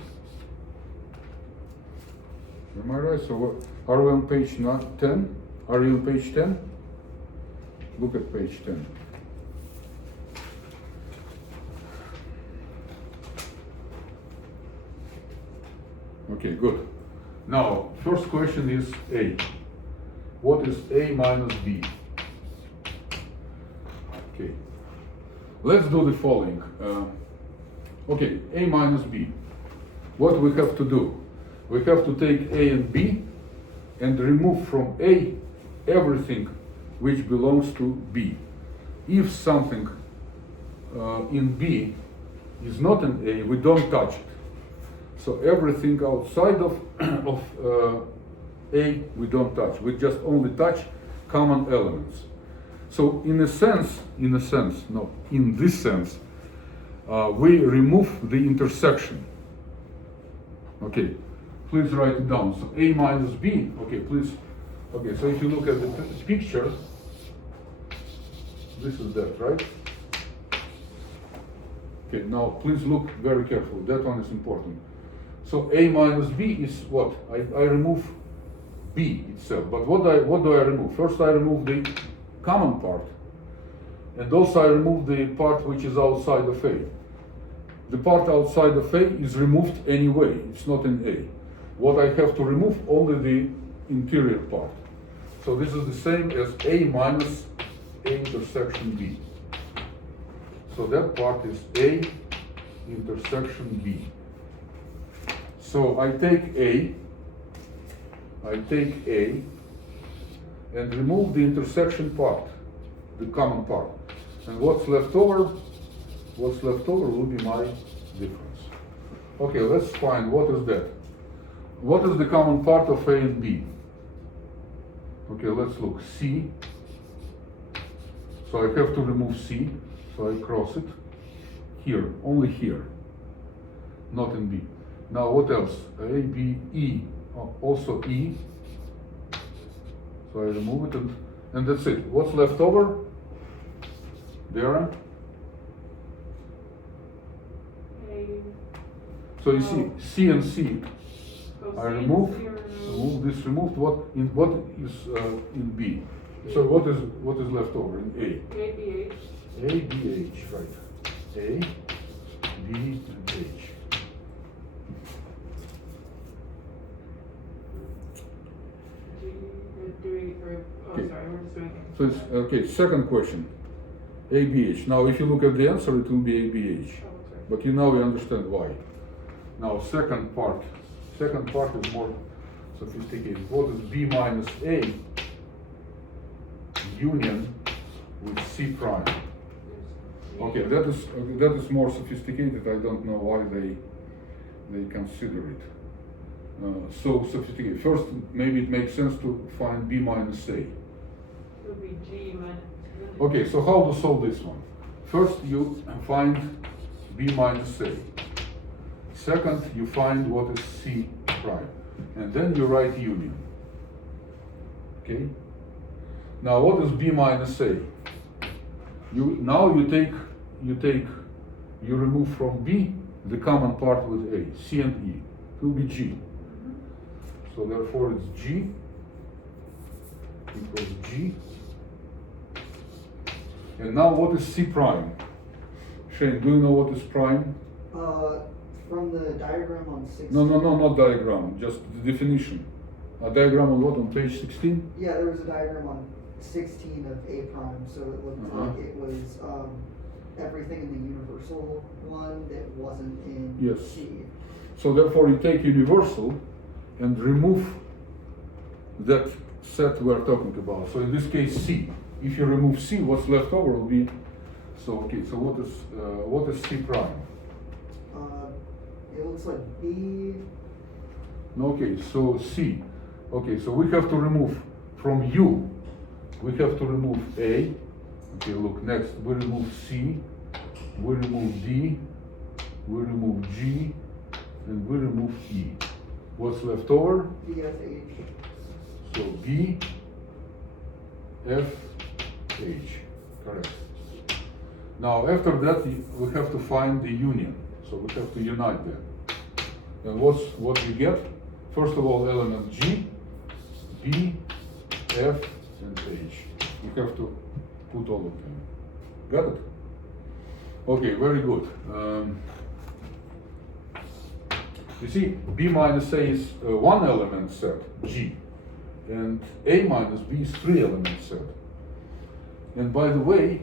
Am I right? So what, are we on page 10? Are you on page 10? Look at page 10. Okay, good. Now, first question is A. What is A minus B? Okay. Let's do the following. Okay, A minus B. What we have to do? We have to take A and B and remove from A everything which belongs to B. If something in B is not in A, we don't touch it. So everything outside of A we don't touch. We just only touch common elements. So in this sense, we remove the intersection. Okay, please write it down. So A minus B, okay, please. Okay, so if you look at the picture, this is that, right? Okay, now please look very carefully. That one is important. So A minus B is what? I remove B itself. But what do I remove? First I remove the common part. And also I remove the part which is outside of A. The part outside of A is removed anyway. It's not in A. What I have to remove? Only the interior part. So this is the same as A minus A intersection B. So that part is A intersection B. So I take A and remove the intersection part, the common part. And what's left over will be my difference. Okay, let's find what is that. What is the common part of A and B? Okay, let's look. C. So I have to remove C. So I cross it here, only here, not in B. Now what else? A, B, E, also E. So I remove it and that's it. What's left over? There. So you see, C and C. I remove this removed. What is in B? So what is left over in A? A, B, H. A, B, H, right. A, B, and H. Sorry, we're just doing it. So it's, okay, second question. A, B, H. Now if you look at the answer, it will be A, B, H. Oh, sorry. But you understand why. Now second part is more sophisticated. What is B minus A union with C prime? Okay, that is more sophisticated. I don't know why they consider it so sophisticated. First, maybe it makes sense to find B minus A. It would be G minus. Okay, so how to solve this one? First, you find B minus A. Second, you find what is C prime, and then you write union. Okay. Now, what is B minus A? You remove from B the common part with A, C and E. It will be G. So therefore, it's G equals G And now what is C prime? Shane, do you know what is prime? From the diagram on 16. No, not diagram, just the definition. A diagram on what, on page 16? Yeah, there was a diagram on 16 of A prime, so it looked Uh-huh. like it was everything in the universal one that wasn't in Yes. C. So therefore you take universal and remove that set we are talking about. So in this case C. If you remove C, what's left over will be, so okay, so what is C prime? It looks like B. Okay, so C. Okay, so we have to remove from U, we have to remove A. Okay, look, next we remove C, we remove D, we remove G, and we remove E. What's left over? BFH. So B, F, H, correct. Now after that we have to find the union, so we have to unite them. And what we get? First of all, element G, B, F, and H. We have to put all of them. Got it? Okay, very good. You see, B minus A is one element set, G, and A minus B is three element set. And by the way,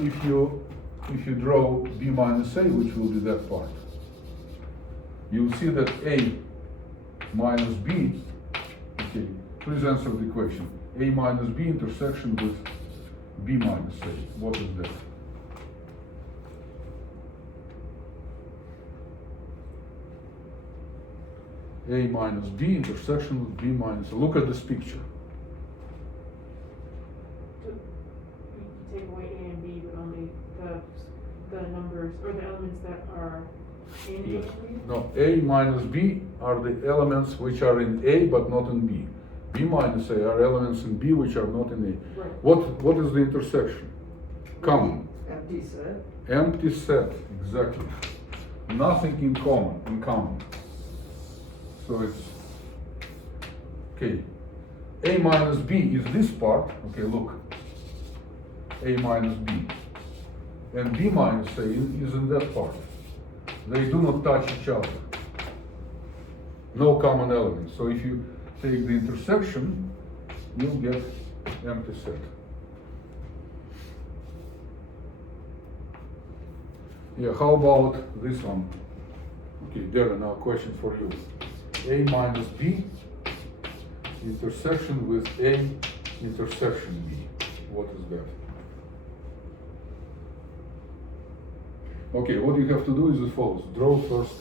if you draw B minus A, which will be that part, you will see that A minus B, okay, please answer the question. A minus B intersection with B minus A, what is that? A minus B intersection with B minus A. Look at this picture. You take away A and B, but only the numbers or the elements that are in A Yes. and B? No, A minus B are the elements which are in A but not in B. B minus A are elements in B which are not in A. Right. What is the intersection? Common. Empty set. Empty set, exactly. Nothing in common. So it's, okay. A minus B is this part, okay, look. A minus B. And B minus A is in that part. They do not touch each other. No common elements. So if you take the intersection, you'll get empty set. Yeah, how about this one? Okay, Darren, now a question for you. A minus B intersection with A intersection B. What is that? Okay, what you have to do is as follows. Draw first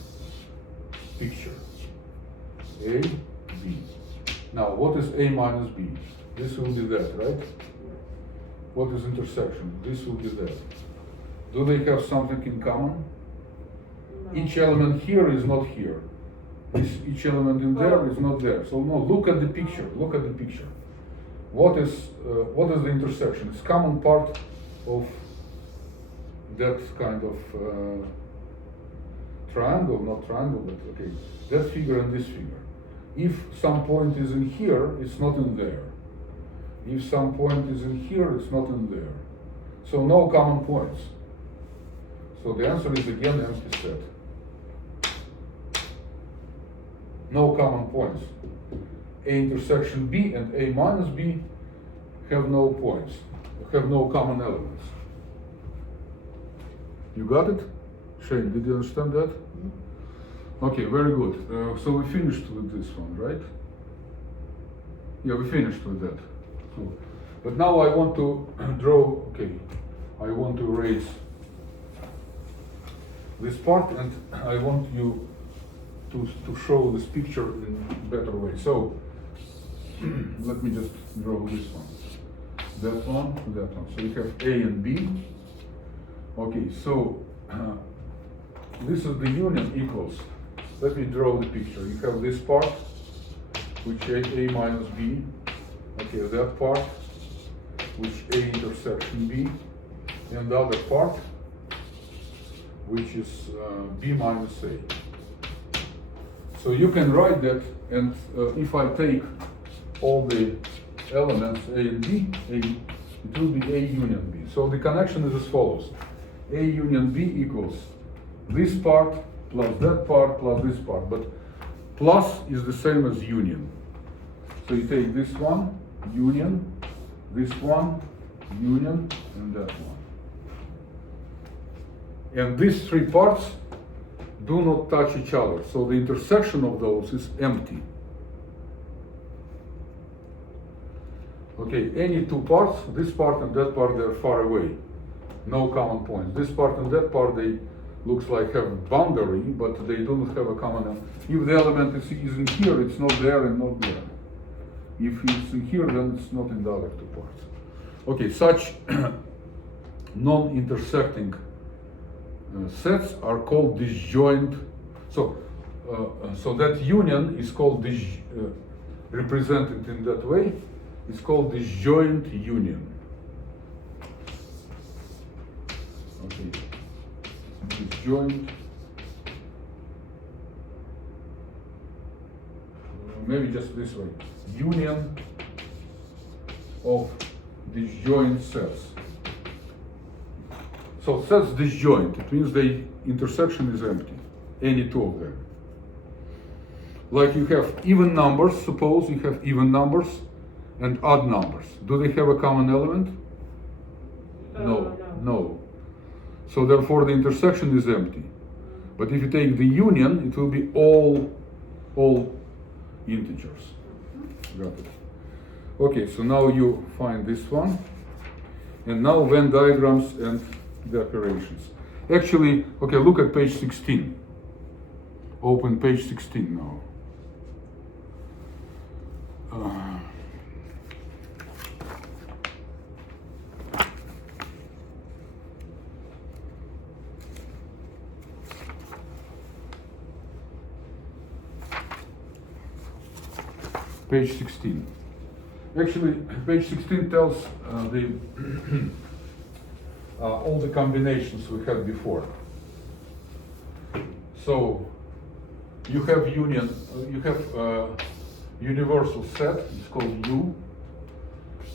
picture. A, B. Now, what is A minus B? This will be that, right? What is intersection? This will be that. Do they have something in common? No. Each element here is not here. Each element in there is not there. So no, look at the picture. Look at the picture. What is the intersection? It's common part of that kind of triangle, not triangle, but okay, that figure and this figure. If some point is in here, it's not in there. If some point is in here, it's not in there. So no common points. So the answer is again empty set. No common points. A intersection B and A minus B have no points, have no common elements. You got it? Shane, did you understand that? Okay, very good. So we finished with this one, right? Yeah, we finished with that. So, but now I want to draw, okay, I want to erase this part and I want you to show this picture in a better way. So, let me just draw this one. That one, that one. So we have A and B. Okay, so this is the union equals. Let me draw the picture. You have this part, which A minus B. Okay, that part, which A intersection B, and the other part, which is B minus A. So you can write that, and if I take all the elements A and B, A it will be A union B. So the connection is as follows. A union B equals this part plus that part plus this part. But plus is the same as union. So you take this one, union, this one, union, and that one. And these three parts do not touch each other. So the intersection of those is empty. Okay, any two parts, this part and that part, they're far away. No common points. This part and that part, they looks like have a boundary, but they do not have a common. If the element is in here, it's not there and not there. If it's in here, then it's not in the other two parts. Okay, such non-intersecting sets are called disjoint. So that union is called represented in that way. It's called disjoint union. Okay, disjoint. Maybe just this way. Union of disjoint sets. So sets disjoint, it means the intersection is empty, any two of them. Like you have even numbers, suppose you have even numbers and odd numbers. Do they have a common element? No. So therefore the intersection is empty. But if you take the union, it will be all integers. Got it. Okay, so now you find this one. And now Venn diagrams and the operations. Actually, okay, look at page 16. Open page 16 now. Page 16. Actually, page 16 tells all the combinations we had before. So you have union, you have universal set, it's called U.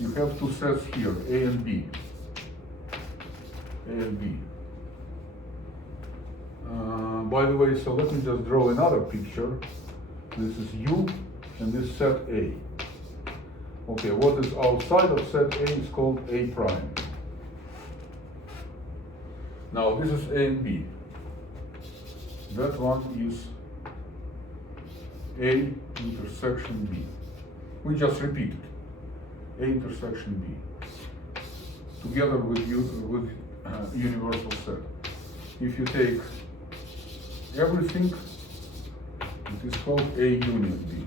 You have two sets here, A and B. A and B. By the way, so let me just draw another picture. This is U and this set A. Okay, what is outside of set A is called A prime. Now this is A and B. That one is A intersection B. We just repeated. A intersection B. Together with universal set. If you take everything, it is called A union B.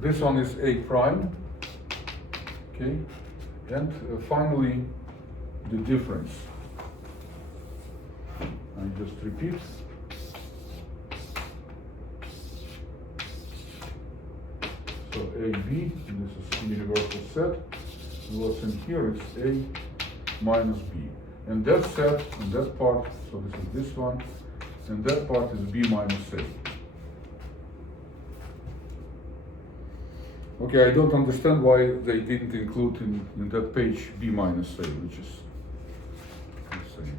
This one is A prime. Okay, and finally the difference. I just repeat. So AB, this is universal set. And what's in here is A minus B. And that set, and that part, so this is this one, and that part is B minus A. Okay, I don't understand why they didn't include in that page B minus A, which is the same.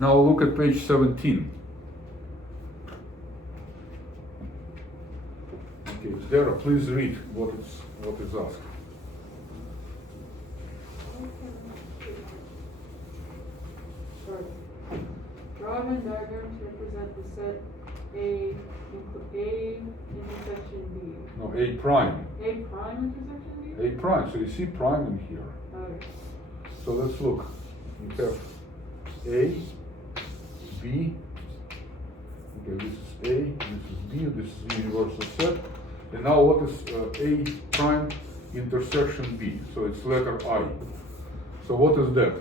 Now look at page 17. Okay, Dara, please read what is asked. Draw a Venn diagram to represent the set A intersection B. No, A prime. A prime intersection B? A prime, so you see prime in here. Okay. So let's look. You have A, B, okay, this is A, this is B, this is the universal set. And now what is A prime intersection B? So it's letter I. So what is that?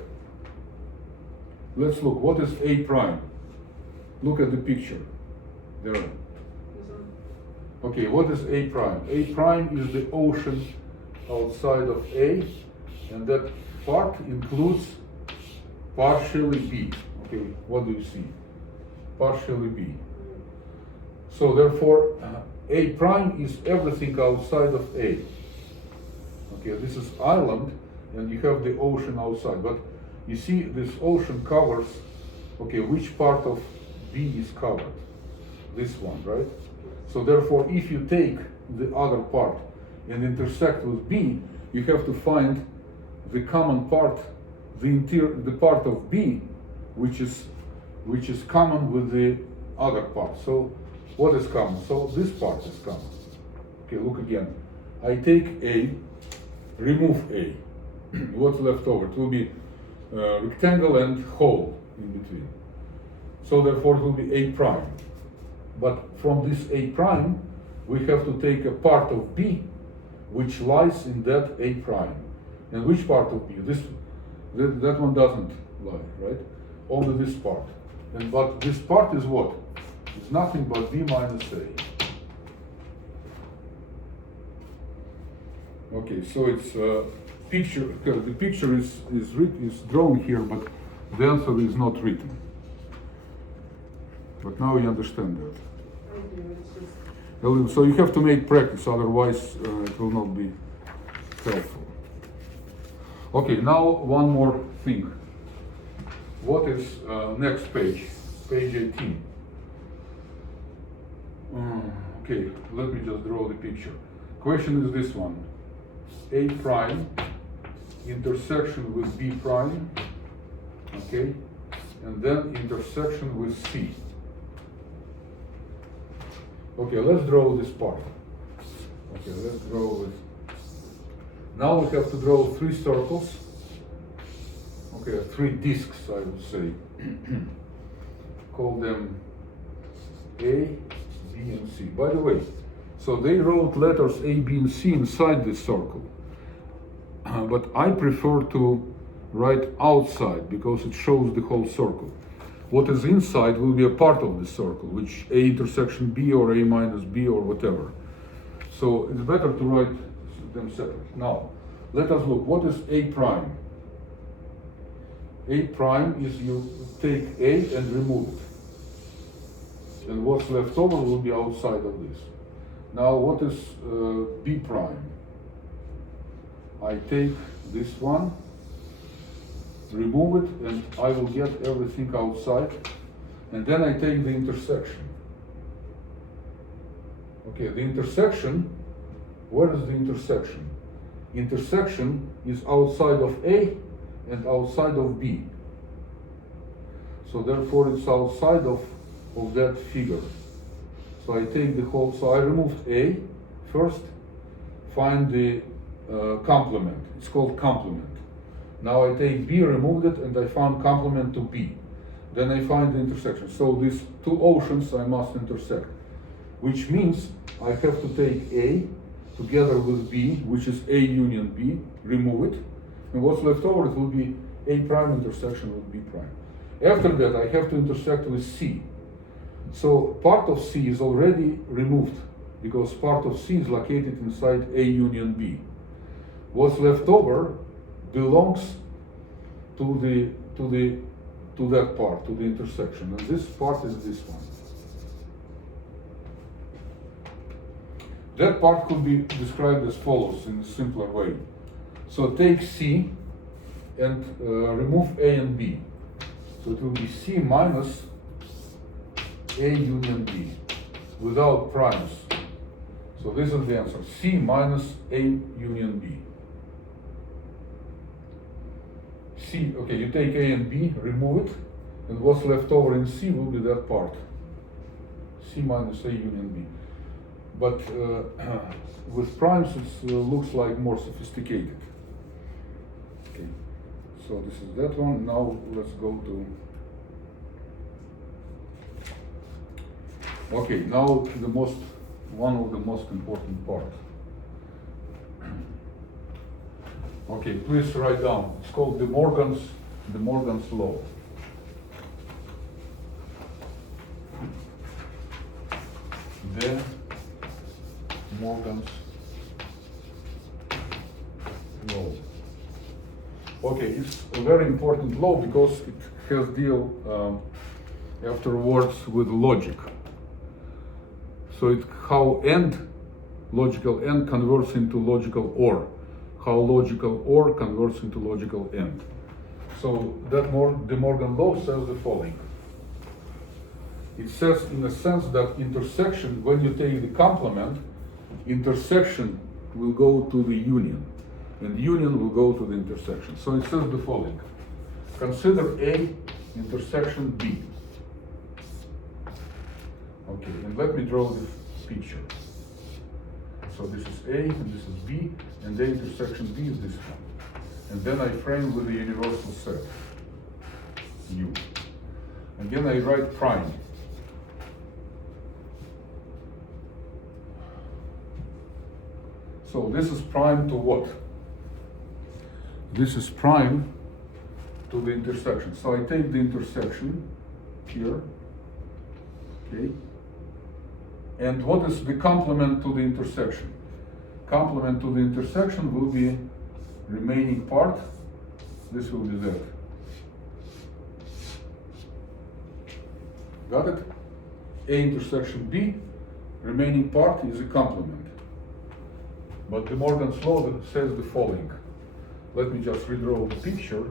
Let's look, what is A prime? Look at the picture. There. Okay, what is A prime? A prime is the ocean outside of A, and that part includes partially B. Okay, what do you see? Partially B. So therefore, A prime is everything outside of A. Okay, this is island, and you have the ocean outside. But you see, this ocean covers, okay, which part of B is covered? This one, right? So therefore, if you take the other part and intersect with B, you have to find the common part, the part of B, which is common with the other part. So what is common? So this part is common. Okay, look again. I take A, remove A. What's left over? It will be rectangle and hole in between. So therefore it will be A prime. But from this A prime, we have to take a part of B which lies in that A prime. And which part of B? That one doesn't lie, right? Only this part. But this part is what? It's nothing but B minus A. Okay, so it's picture. The picture is drawn here, but the answer is not written. But now you understand that. I do, it's just, So you have to make practice, otherwise it will not be helpful. Okay, now one more thing. What is next page? Page 18. Okay, let me just draw the picture. Question is this one. A prime intersection with B prime, okay, and then intersection with C. Okay, let's draw this part. Okay, let's draw it. Now we have to draw 3 circles. Okay, 3 discs, I would say. Call them A, B, and C. By the way, so they wrote letters A, B, and C inside this circle. But I prefer to write outside because it shows the whole circle. What is inside will be a part of the circle, which A intersection B or A minus B or whatever. So it's better to write them separate. Now, let us look. What is A prime? A prime is you take A and remove it. And what's left over will be outside of this. Now, what is B prime? I take this one, remove it, and I will get everything outside. And then I take the intersection. Okay, the intersection, where is the intersection? Intersection is outside of A and outside of B. So therefore it's outside of that figure. So I take the whole, so I removed A first, find the complement. It's called complement. Now I take B, removed it, and I found complement to B. Then I find the intersection. So these 2 oceans I must intersect, which means I have to take A together with B, which is A union B, remove it, and what's left over, it will be A prime intersection with B prime. After that, I have to intersect with C. So part of C is already removed because part of C is located inside A union B. What's left over belongs to that part, to the intersection, and this part is this one. That part could be described as follows in a simpler way. So take C and remove A and B. So it will be C minus A union B without primes. So this is the answer, C minus A union B. C, okay, you take A and B, remove it, and what's left over in C will be that part, C minus A union B. But with primes it looks like more sophisticated. Okay, so this is that one. Now let's go to, okay, now one of the most important parts. Okay, please write down. It's called De Morgan's law. De Morgan's law. Okay, it's a very important law because it has deal afterwards with logic. So it's how AND, logical AND converts into logical OR. How logical OR converts into logical AND. So that De Morgan law says the following. It says in the sense that intersection, when you take the complement, intersection will go to the union, and union will go to the intersection. So it says the following. Consider A intersection B. Okay, and let me draw this picture. So this is A and this is B, and the intersection B is this one. And then I frame with a universal set, U. And then I write prime. So this is prime to what? This is prime to the intersection. So I take the intersection here, okay? And what is the complement to the intersection? Complement to the intersection will be remaining part. This will be that. Got it? A intersection B, remaining part is a complement. But De Morgan's law says the following. Let me just redraw the picture.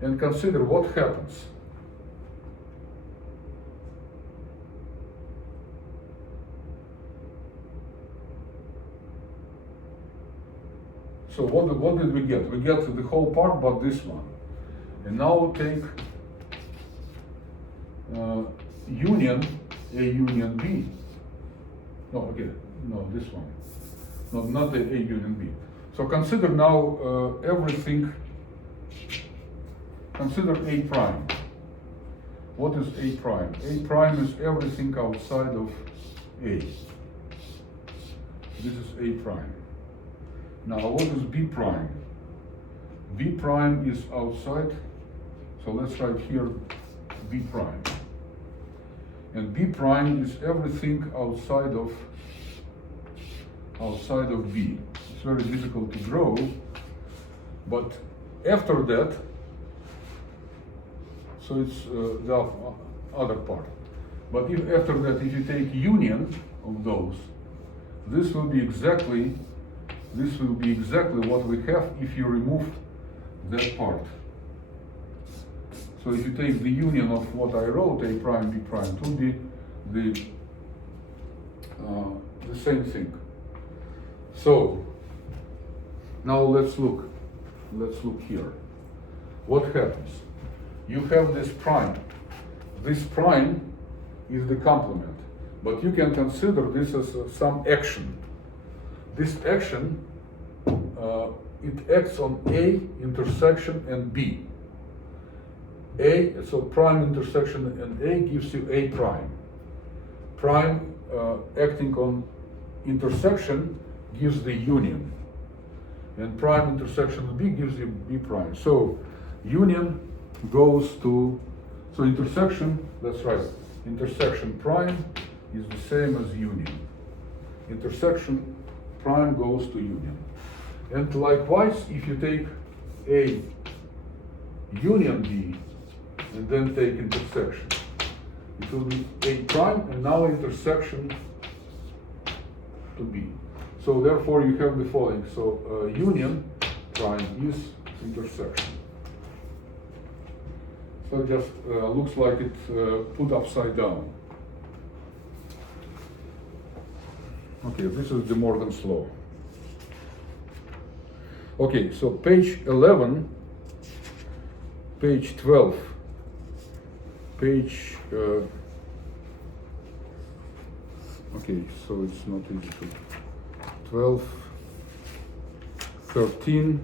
And consider what happens. So what did we get? We get the whole part but this one. And now take union, A union B. No, okay, no, this one. No, not the A union B. So consider now everything. Consider A prime. What is A prime? A prime is everything outside of A. This is A prime. Now what is B prime? B prime is outside, so let's write here B prime. And B prime is everything outside of B. It's very difficult to draw, but after that, so it's the other part. But if after that, if you take union of those, this will be exactly what we have if you remove that part. So if you take the union of what I wrote, A prime, B prime, it will be the same thing. So now let's look here. What happens? You have this prime. This prime is the complement, but you can consider this as some action. This action, it acts on A intersection and B. A, so prime intersection and A gives you A prime. Prime acting on intersection gives the union. And prime intersection B gives you B prime. So union goes to, so intersection, that's right, intersection prime is the same as union. Intersection prime goes to union. And likewise, if you take A union B and then take intersection, it will be A prime and now intersection to B. So therefore you have the following. So union prime is intersection. So it just looks like it put upside down. Okay, this is De Morgan's law. Okay, so page 11, page 12, page, okay, so it's not easy to, 12, 13,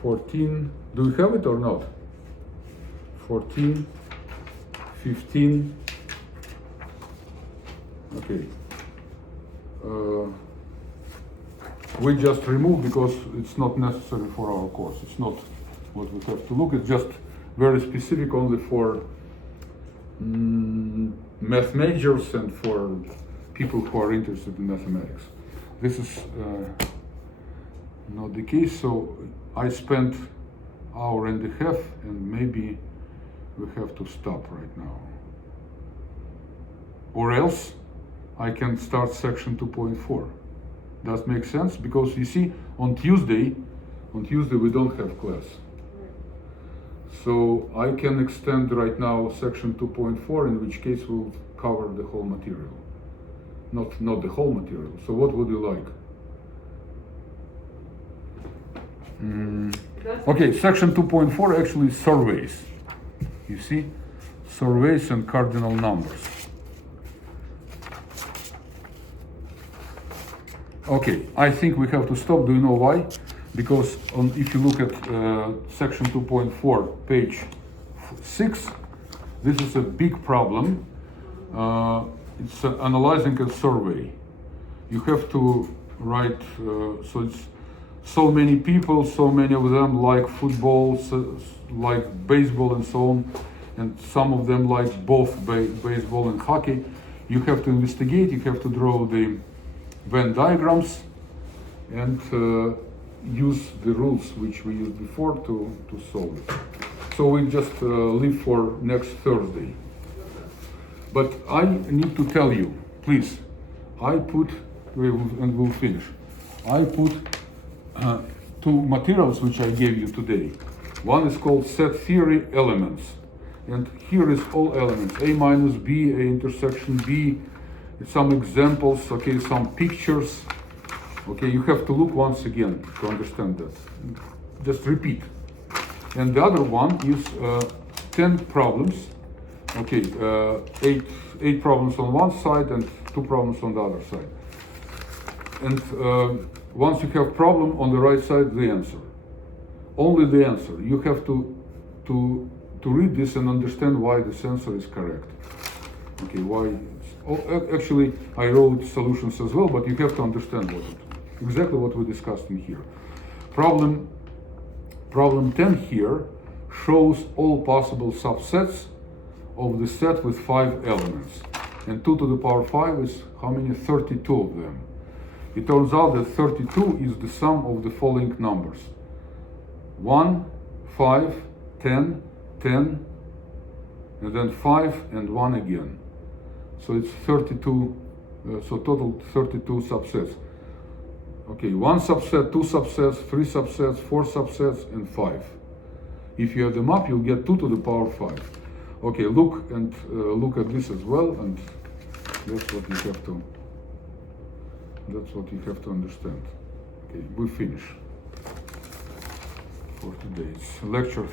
14, do you have it or not? 14, 15, okay. We just remove because it's not necessary for our course. It's not what we have to look. It's just very specific only for math majors and for people who are interested in mathematics. This is not the case. So I spent an hour and a half and maybe we have to stop right now. Or else I can start section 2.4. Does make sense? Because you see, on Tuesday we don't have class. So I can extend right now section 2.4, in which case we'll cover the whole material. Not the whole material. So what would you like? Okay, section 2.4 actually is surveys. You see? Surveys and cardinal numbers. Okay, I think we have to stop. Do you know why? Because if you look at section 2.4, page 6, this is a big problem. It's analyzing a survey. You have to write, so it's so many people, so many of them like football, like baseball and so on, and some of them like both baseball and hockey. You have to investigate, you have to draw the Venn diagrams and use the rules which we used before to solve it. So we just leave for next Thursday. But I need to tell you, please, and we'll finish. I put two materials which I gave you today. One is called set theory elements. And here is all elements, A minus B, A intersection B, some examples, okay, some pictures. Okay, you have to look once again to understand that. Just repeat. And the other one is 10 problems. Okay, eight problems on one side and 2 problems on the other side. And once you have problem on the right side, the answer. Only the answer. You have to read this and understand why this answer is correct. Okay, why? Actually, I wrote solutions as well, but you have to understand exactly what we discussed in here. Problem 10 here shows all possible subsets of the set with 5 elements. And 2 to the power 5 is how many? 32 of them. It turns out that 32 is the sum of the following numbers: 1, 5, 10, 10, and then 5 and 1 again. So it's 32, so total 32 subsets. Okay, 1 subset, 2 subsets, 3 subsets, 4 subsets, and 5. If you add them up, you'll get 2 to the power 5. Okay, look at this as well, and that's what you have to understand. Okay, we finish for today's lecture.